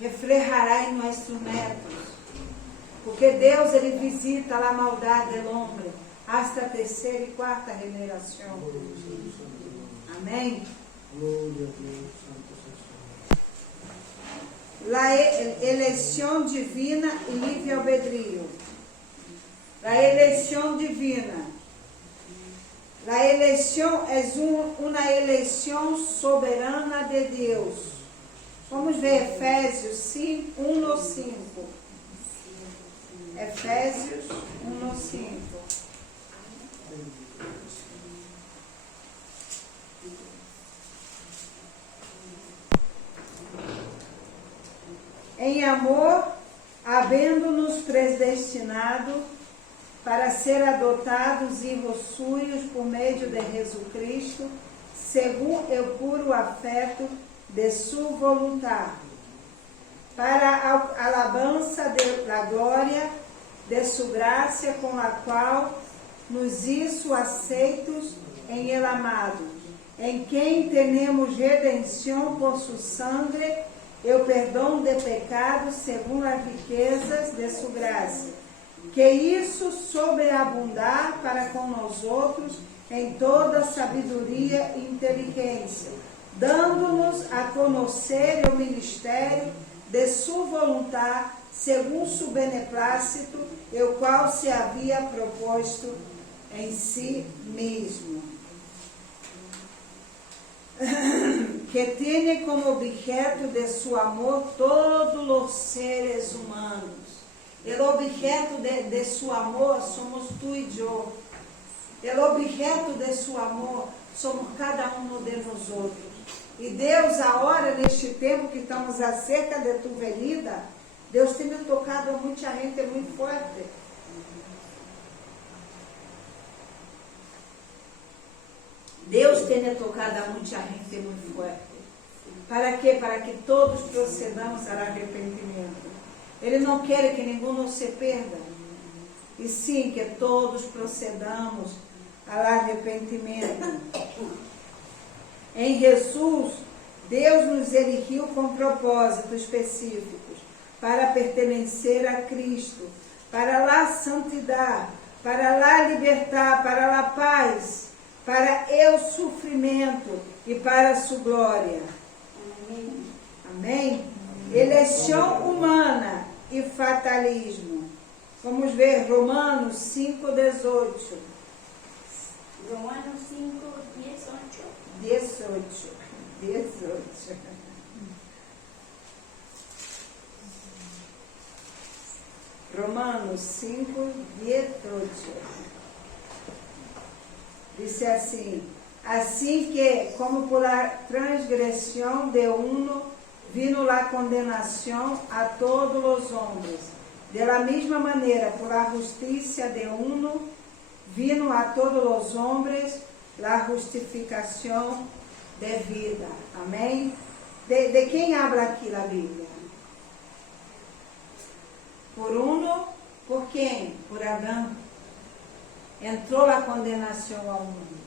Reflejará em nossos netos. Porque Deus, ele visita a maldade do homem hasta a terceira e quarta geração. Amém? La eleição divina e livre albedrío. La eleição divina. La eleição é uma eleição soberana de Deus. Vamos ver Efésios 5, 1 no 5. Efésios 1 no 5. Em amor, havendo-nos predestinado para ser adotados filhos suyos por meio de Jesus Cristo, segundo o puro afeto de sua vontade, para a alabança da glória de sua graça, com a qual nos hizo aceitos em ele amado, em quem temos redenção por sua sangue, e o perdão de pecados segundo as riquezas de sua graça, que isso sobreabundar para com nós outros em toda sabedoria e inteligência, dando-nos a conhecer o ministério de sua vontade, segundo seu beneplácito, o qual se havia proposto em si mesmo, que tem como objeto de seu amor todos os seres humanos. O objeto de seu amor somos tu e eu. O objeto de seu amor somos cada um de nós outros. E Deus, agora, neste tempo que estamos acerca de tua venida, Deus tem tocado a muita gente muito forte. Deus tem tocado a muita gente muito forte. Para quê? Para que todos procedamos ao arrependimento. Ele não quer que nenhum se perda, e sim que todos procedamos ao arrependimento. Em Jesus, Deus nos eligiu com propósitos específicos para pertencer a Cristo, para a santidade, para a liberdade, para a paz, para o sofrimento e para a sua glória. Amém? Eleição humana e fatalismo. Vamos ver Romanos 5:18. Romanos 5:18. 18. Romanos 5:18. Diz assim: assim que, como por la transgresión de uno, vino la condenación a todos los hombres, de la misma manera, por la justicia de uno, vino a todos los hombres la justificación de vida. Amém? De quem habla aqui a Bíblia? Por uno, por quem? Por Adão. Entrou a condenação ao mundo.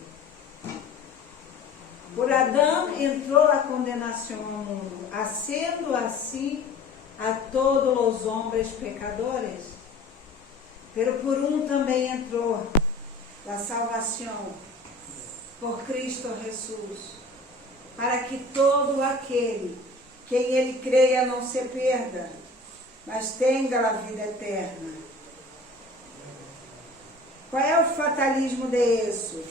Por Adão entrou a condenação ao mundo, sendo assim a todos os homens pecadores. Pero por um também entrou a salvação, por Cristo Jesus, para que todo aquele, quem ele creia, não se perda, mas tenha a vida eterna. Qual é o fatalismo de isso?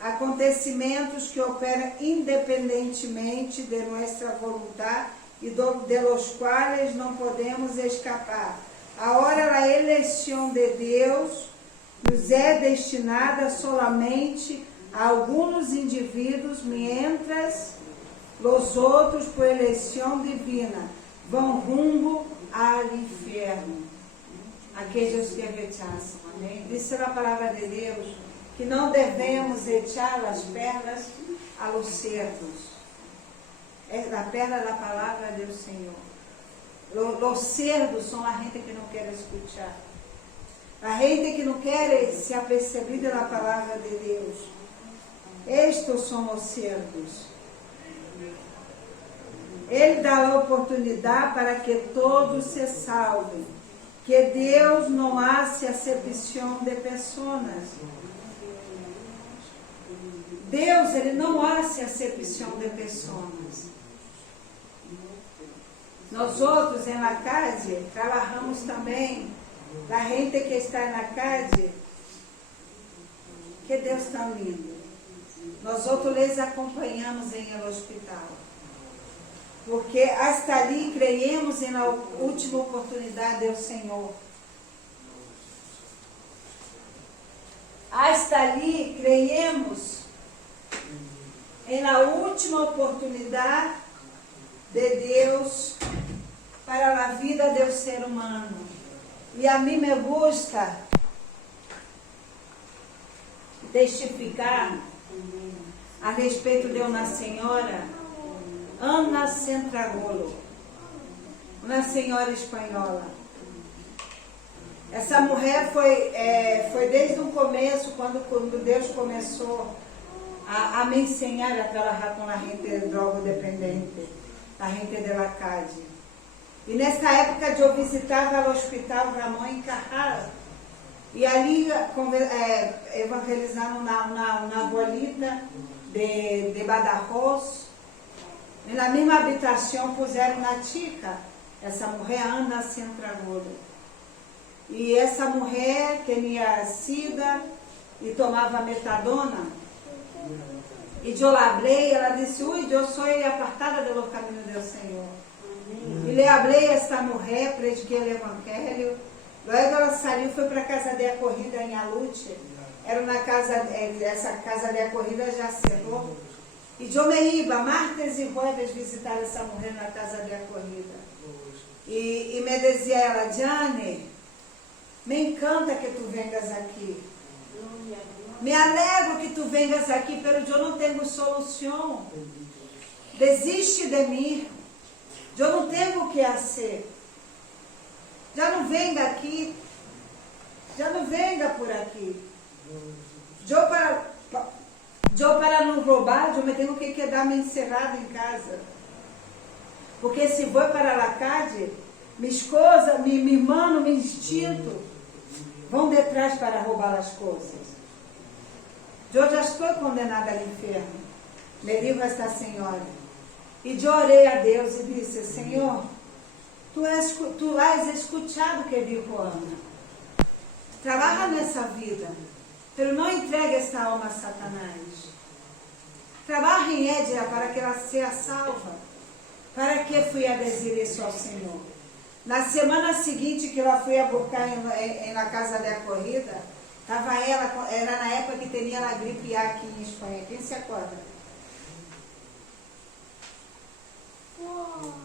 Acontecimentos que operam independentemente de nossa vontade e de los quais não podemos escapar. Agora, a eleição de Deus nos é destinada solamente a alguns indivíduos, mientras os outros, por eleição divina, vão rumo ao inferno. Aqueles que rechazam. Amém? Diz a palavra de Deus que não devemos echar as pernas a los cerdos. É a perna da palavra do Senhor. Os cerdos são a gente que não quer escutar. A gente que não quer se aperceber da palavra de Deus. Estes são os cerdos. Ele dá a oportunidade para que todos se salvem. Que Deus não hace acepção de pessoas. Deus, ele não hace acepção de pessoas. Nós outros, em la calle, trabalhamos também. A gente que está na calle, que Deus tão lindo. Nós outros les acompanhamos em el hospital. Porque hasta ali creemos na última oportunidade do Senhor. Hasta ali creemos na última oportunidade de Deus para a vida do ser humano. E a mim me gusta testificar a respeito de uma senhora, Ana Centragolo, uma senhora espanhola. Essa mulher foi desde o começo, quando Deus começou a me ensinar a trabalhar com a gente drogodependente, a gente de la calle. E nessa época eu visitava o hospital Ramon em Carral, e ali evangelizando na bolita de Badajoz. E na mesma habitação puseram na tica essa mulher, Ana Centragolo. E essa mulher tinha sida e tomava metadona. E eu falei, ela disse: ui, eu sou apartada do caminho do Senhor. E lhe falei a esta mulher, prediquei o evangelho. Logo ela saiu, foi para a casa de acolhida em Alute. Era na casa, essa casa de acolhida já cerrou. E eu me ia martes e jueves visitar essa mulher na casa de acolhida. E me dizia ela: Jane, me encanta que tu vengas aqui. Me alegro que tu vengas aqui, pero eu não tenho solução. Desiste de mim. Eu não tenho o que fazer. Já não venga aqui. Já não venga por aqui. Eu para não roubar, eu me tenho que quedar-me encerrado em casa. Porque se vou para a calle, minha esposa, meu irmão, meu instinto, vão detrás para roubar as coisas. Eu já estou condenada ao inferno. Me digo a esta senhora. E eu orei a Deus e disse, Senhor, tu has escuchado o que dijo Ana. Trabalha nessa vida, pero não entregue esta alma a Satanás. Trabalha em ella para que ela seja salva. Para que fui a dizer isso ao Senhor? Na semana seguinte que ela foi a buscar na casa da corrida, estava ela, era na época que tinha a gripe A aqui em Espanha. Quem se acorda?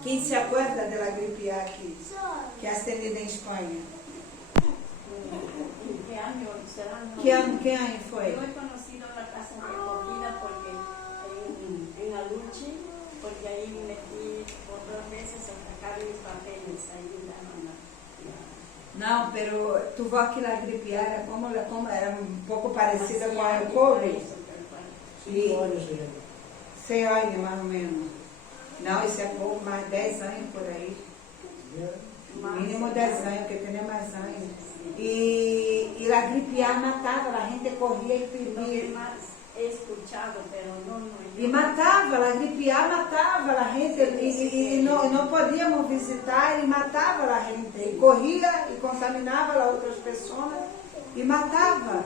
Quem se acorda da gripe A aqui? Que has tenido em Espanha? ¿En qué año será? No? Que ano foi? Yo he conocido la casa de acogida porque en Aluche, porque ahí metí por 2 veces a sacar mis papeles ahí en la Não, pero tu vó que a gripe A era como era um pouco parecida com a Covid. 5 años se llama. 6 anos, mais ou menos. Não, isso é pouco, mais 10 anos por aí. Mínimo 10 anos, porque tem mais anos. E a gripe A matava, a gente corria e pedia. He escuchado, pero no. E matava, a gripe A matava a gente, e não podíamos visitar, e matava a gente. E corria e contaminava as outras pessoas, e matava.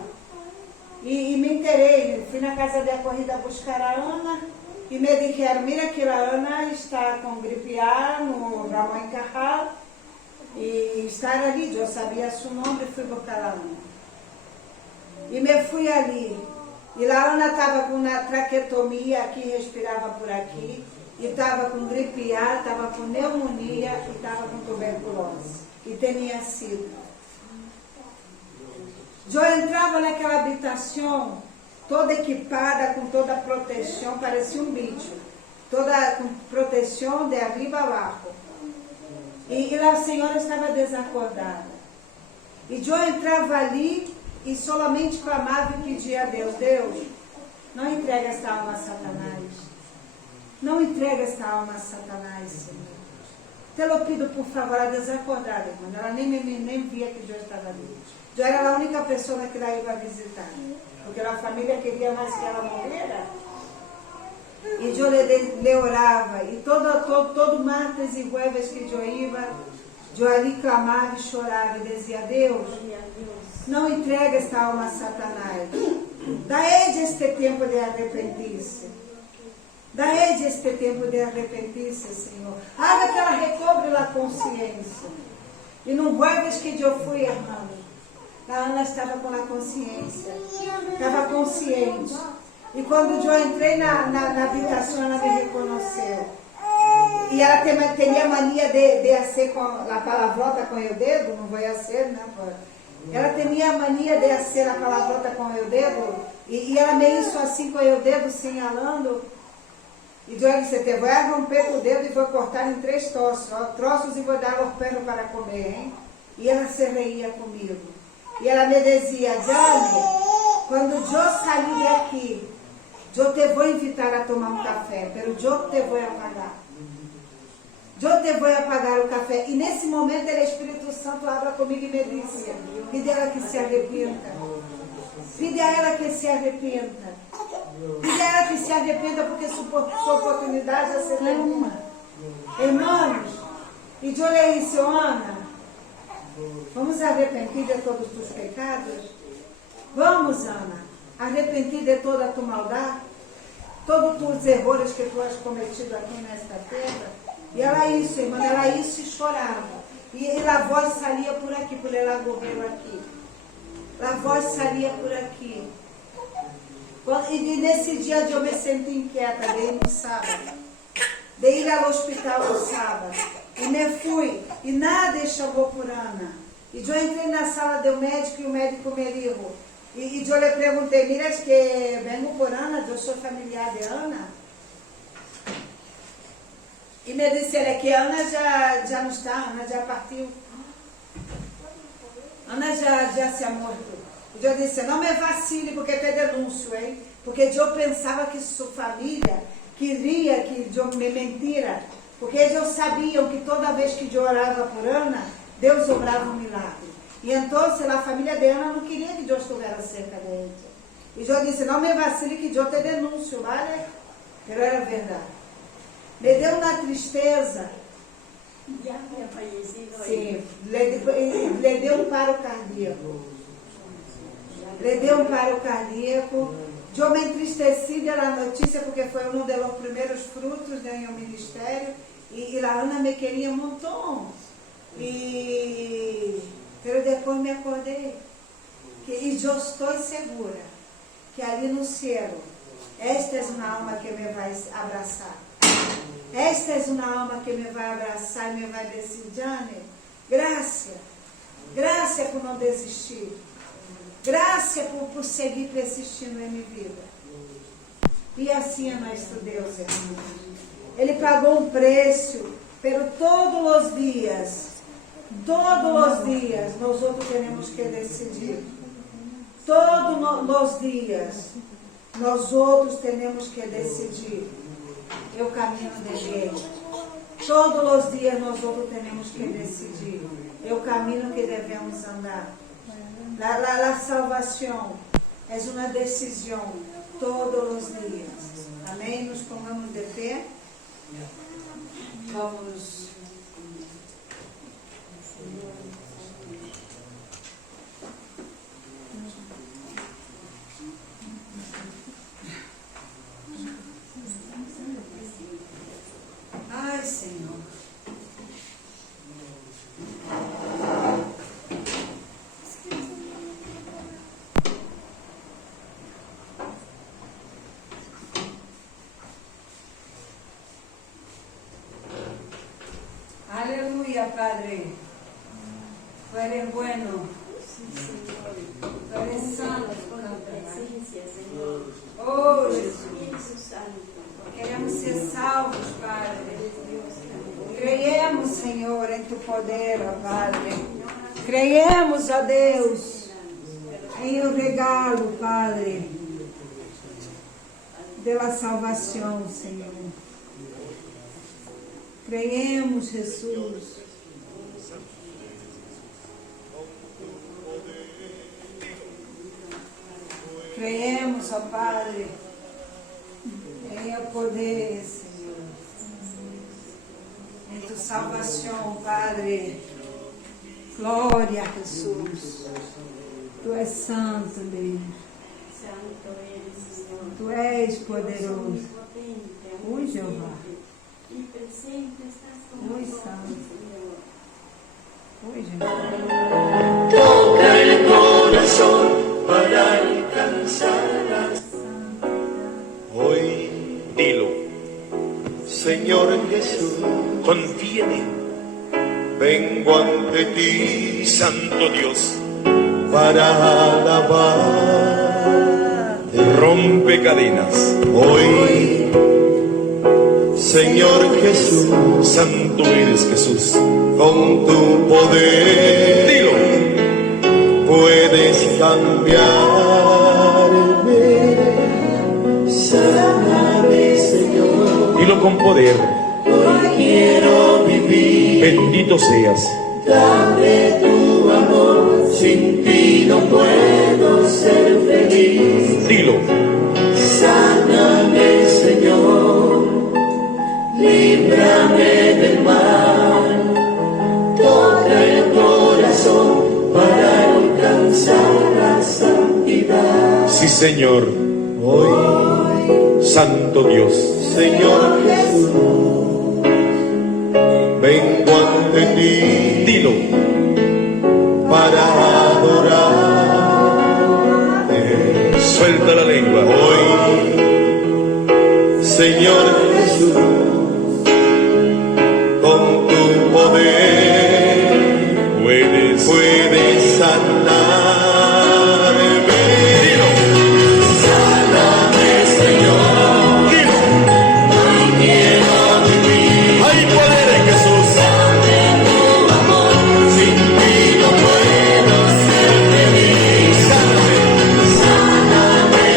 E me enterei, fui na casa da corrida buscar a Ana, e me disseram, mira que a Ana está com gripe A no Ramon Carral, e estar ali, eu sabia seu nome, fui buscar a Ana. E me fui ali. E lá a Ana estava com uma traquetomia aqui, respirava por aqui, e estava com gripe A, estava com pneumonia e estava com tuberculose. E tinha sido. Eu entrava naquela habitação, toda equipada, com toda a proteção, parecia um bicho. Toda com proteção de arriba a abaixo. E a senhora estava desacordada. E eu entrava ali e solamente clamava e pedia a Deus, Deus, não entrega esta alma a Satanás. Não entrega esta alma a Satanás, Senhor. Te lo pido, por favor, a desacordada, irmã. Ela nem via que eu estava ali. Eu era a única pessoa que ela ia visitar. Porque a família queria mais que ela morrera. E eu lhe orava. E todo martes e jueves que eu ia, eu ali clamava e chorava e dizia, Deus, não entrega esta alma a Satanás. Dá-lhe este tempo de arrepender-se. Dá-lhe este tempo de arrepender-se, Senhor. Haga que ela recobre a consciência. E no jueves que eu fui, irmão, a Ana estava com a consciência. Estava consciente. E quando eu entrei na habitação, ela me reconheceu. E ela tinha mania de fazer com a palavrota com o dedo, não vou fazer, né? Ela tinha mania de fazer a palavrota com o dedo, e ela me hizo assim com o dedo, señalando. E eu disse, te vou romper o dedo e vou cortar em 3 troços e vou dar aos perros para comer, hein? E ela se reía comigo. E ela me dizia, Jane, quando eu sair daqui, eu te vou invitar a tomar um café, pero eu te vou pagar. Eu te vou pagar o café. E nesse momento, o Espírito Santo habla comigo e me disse, pide a ela que se arrependa. Pide a ela que se arrependa. Pide a ela que se arrependa, porque sua oportunidade é ser uma. Irmãos, e eu lhe disse, Ana, vamos arrepender de todos os teus pecados? Vamos, Ana, arrepender de toda a tua maldade? Todos os erros que tu has cometido aqui nesta terra? E ela isso, irmã, ela isso e chorava. E a voz saía por aqui, por ela morreu aqui. A voz saía por aqui. E nesse dia eu me senti inquieta de ir no sábado. De ir ao hospital no sábado. E me fui. E nada chamou por Ana. E eu entrei na sala do médico e o médico me disse. E eu lhe perguntei, mira, es que vengo por Ana, eu sou familiar de Ana. E me disseram que a Ana já não está, a Ana já partiu. Ana já se ha morto. E eu disse, não me vacile, porque te denúncio, hein? Porque eu pensava que sua família queria que eu me mentira. Porque eles sabiam que toda vez que eu orava por Ana, Deus obrava um milagre. E então a família de Ana não queria que eu estivesse cerca dela. E eu disse, não me vacile que eu te denúncio, vale? Pero era verdade. Le deu uma tristeza. Ya había fallecido Sim, él. le deu um paro cardíaco. Le deu um paro cardíaco. Eu me entristeci da notícia porque foi um dos primeiros frutos do meu ministério. E a Ana me queria um montão. Pero depois me acordei. E eu estou segura que ali no céu, esta é uma alma que me vai abraçar. Esta é uma alma que me vai abraçar e me vai dizer, Jane, graça por não desistir. Graça por seguir persistindo em minha vida. E assim é nosso Deus, irmãos. Ele pagou um preço, pero todos os dias, nós outros temos que decidir. Todos os dias, nós outros temos que decidir. Eu caminho dele. Todos os dias, nós outros temos que decidir. É o caminho que devemos andar. A salvação é uma decisão todos os dias. Amém? Nos pongamos de pé. Vamos. Ai, Senhor. Aleluya, Padre. Tú eres bueno. Tú eres santo. Con la presencia, Señor. Oh, Espíritu Santo. queremos ser salvos, Padre. Eres Dios también. Creemos, Senhor, em Tu poder, ó Padre. Creemos, ó Deus, em o regalo, Padre, da salvação, Senhor. Creemos, Jesus. Creemos, ó Padre, em o poder, Senhor, em Tu salvação, Padre. Glória a Jesus. Tu és santo, Deus. Santo eres, Señor. Tu és poderoso. Omnipotente, Ui, Jeová. y presente estás con Muy nosotros, santo. Señor. Oi, Jesus. Toca el corazón para alcanzar. Hoy Dilo, Señor Jesús, contiene, vengo ante ti Santo Dios, para alabar. rompe cadenas. Hoy, Señor Jesús, Santo eres Jesús. con tu poder Dilo, puedes cambiarme. Sáname, Señor, dilo con poder. hoy quiero vivir. Bendito seas. Dame tu amor, sin ti no puedo ser feliz. Dilo, Sáname, Señor, líbrame del mal. Toca el corazón para alcanzar la santidad. sí Señor, Hoy, Santo Dios, Señor Jesús, vengo ante ti dilo, para adorarte. suelta la lengua. Hoy, Señor Jesús, con tu poder puedes sanarme. Dilo, Sáname, Señor, dilo, hoy quiero vivir. hay poder en Jesús. Dame tu amor, sin ti no puedo ser feliz. Sáname,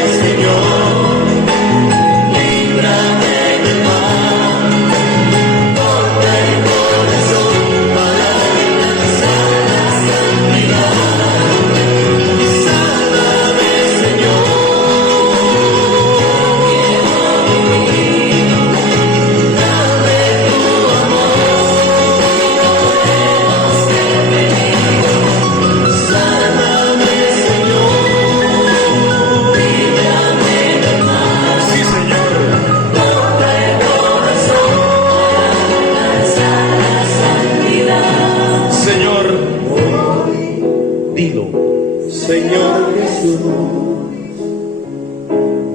Jesús,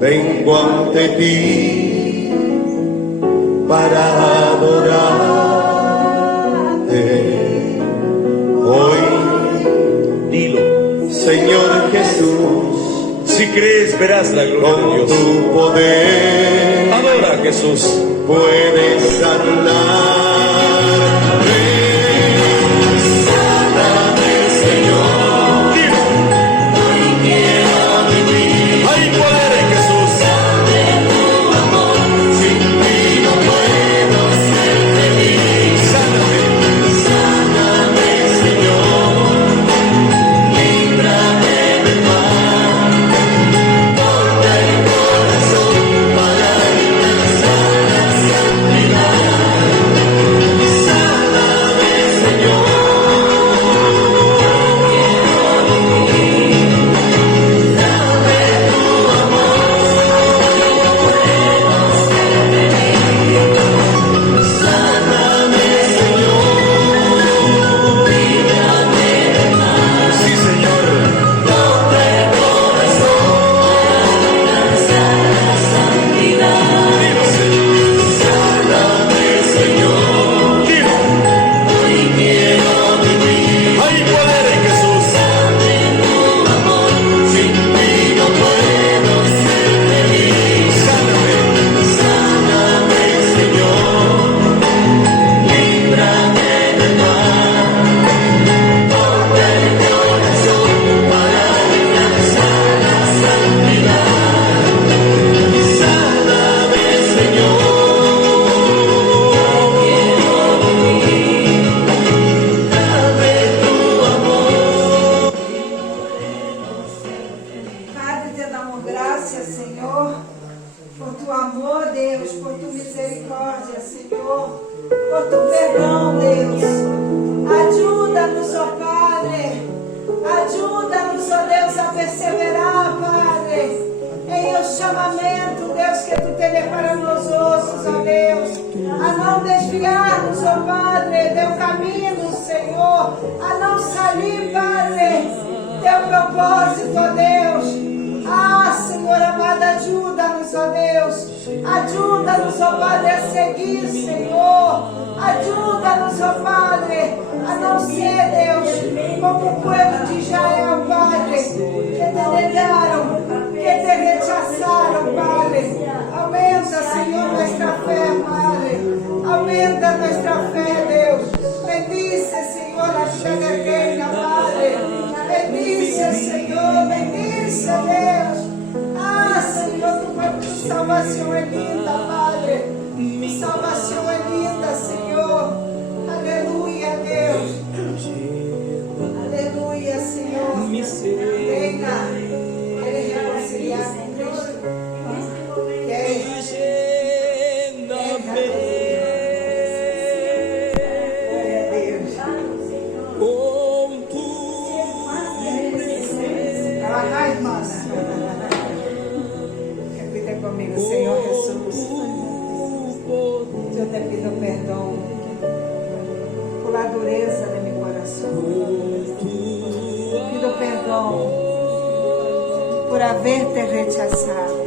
vengo ante ti para adorarte. Hoy, Dilo. Señor Jesús, Si crees, verás la gloria con de Dios. tu poder Adora a Jesús. puedes sanar. Sáname, Señor. Dilo. Hay poder en Jesús. Sin ti no puedo ser feliz. Sáname. Sáname, Señor. Líbrame del mal. Corta el corazón para alcanzar la santidad. Sáname, Señor. Dame tu amor. Sáname, Señor. Sí, Señor. Dilo, Señor. Sáname, Señor. Dilo. Hay poder en Jesús. Sin ti no puedo ser feliz. Sáname. Sáname, Señor. Líbrame del mal. Corta el corazón para alcanzar la santidad. Sáname, Señor. Dame tu amor. Padre, te damos graças, Senhor, por tu amor, Deus, por tu misericórdia, Senhor, por tu perdão, Deus. Ajuda-nos, ó Padre. Ajuda-nos, ó Deus, a perseverar, Padre, em o chamamento, Deus, que tu tens para nós outros, ó Deus. A não desviar-nos, ó Padre, teu caminho, Senhor. A não sair, Padre, teu propósito, ó Deus. Ah, Senhor amado, ajuda-nos, ó Deus. Ajuda-nos, ó Padre, a seguir, Senhor. Ajuda-nos, ó Padre, a não ser, Deus, como o povo de Israel, Padre, que te negaram, que te rechaçaram, Padre. Aumenta, Senhor, nossa fé, Padre. Aumenta nossa fé, Deus. Bendice, Senhor, a vida eterna, Padre. Bendice, Senhor, bendice, Deus. Ah, Senhor, tua salvação é linda, Padre. Tua salvação é linda, Senhor. Aleluia, Deus. Aleluia, Senhor. Venha, querer reconciliar com Cristo. Quer. Glória a Deus. Trabalhar, irmãs. Repita comigo, Senhor Jesus. Eu te pido perdão por a dureza de meu coração. Pido perdão por haver te rechaçado.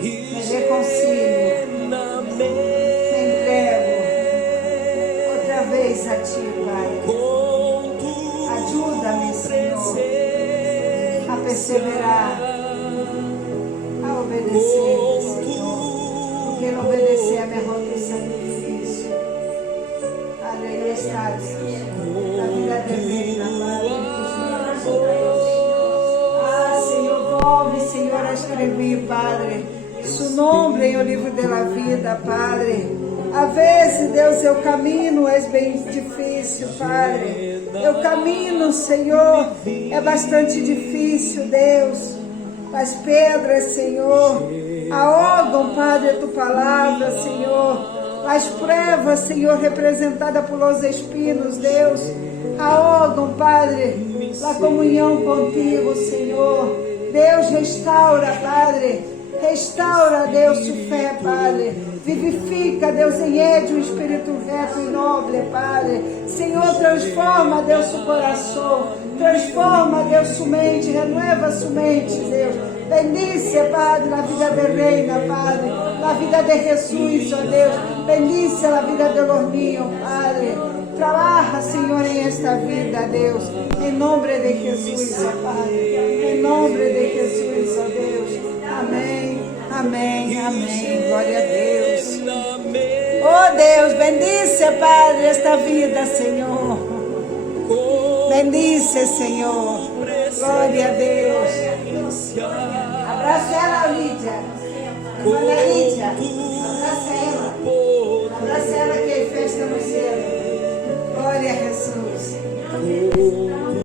Me reconcilio. Me entrego outra vez a ti, Pai. Ajuda-me, Senhor, a perseverar, a obedecer, Senhor, porque não obedecer é melhor que o sacrifício. Aleluia, está, Deus, a vida divina, Padre, dos meus. Ah, Senhor, volve, Senhor, a escrever, Padre, su nome em o livro da vida, Padre. Às vezes, Deus, eu caminho é bem difícil, Padre. Eu caminho, Senhor, é bastante difícil, Deus. As pedras, Senhor, ahogam, Padre, a tua palavra, Senhor. As provas, Senhor, representadas por los espinos, Deus, ahogam, Padre, a comunhão contigo, Senhor. Deus, restaura, Padre. Restaura, Deus, tua fé, Padre. Vivifica, Deus, em Ede, um espírito reto e nobre, Padre. Senhor, transforma, Deus, o coração. Transforma, Deus, sua mente, renueva sua mente, Deus. Bendice, Padre, la vida de Reina, Padre, la vida de Jesus, ó Deus. Bendice la vida de los niños, Padre. Trabaja, Senhor, em esta vida, Deus. Em nome de Jesus, ó Padre. Em nome de Jesus, ó Deus. Amém, amém, amém. Glória a Deus. Oh Deus, bendice, Padre, esta vida, Senhor. Bendice, Senhor. Glória a Deus. Abraça ela, Lídia. Irmã Lídia.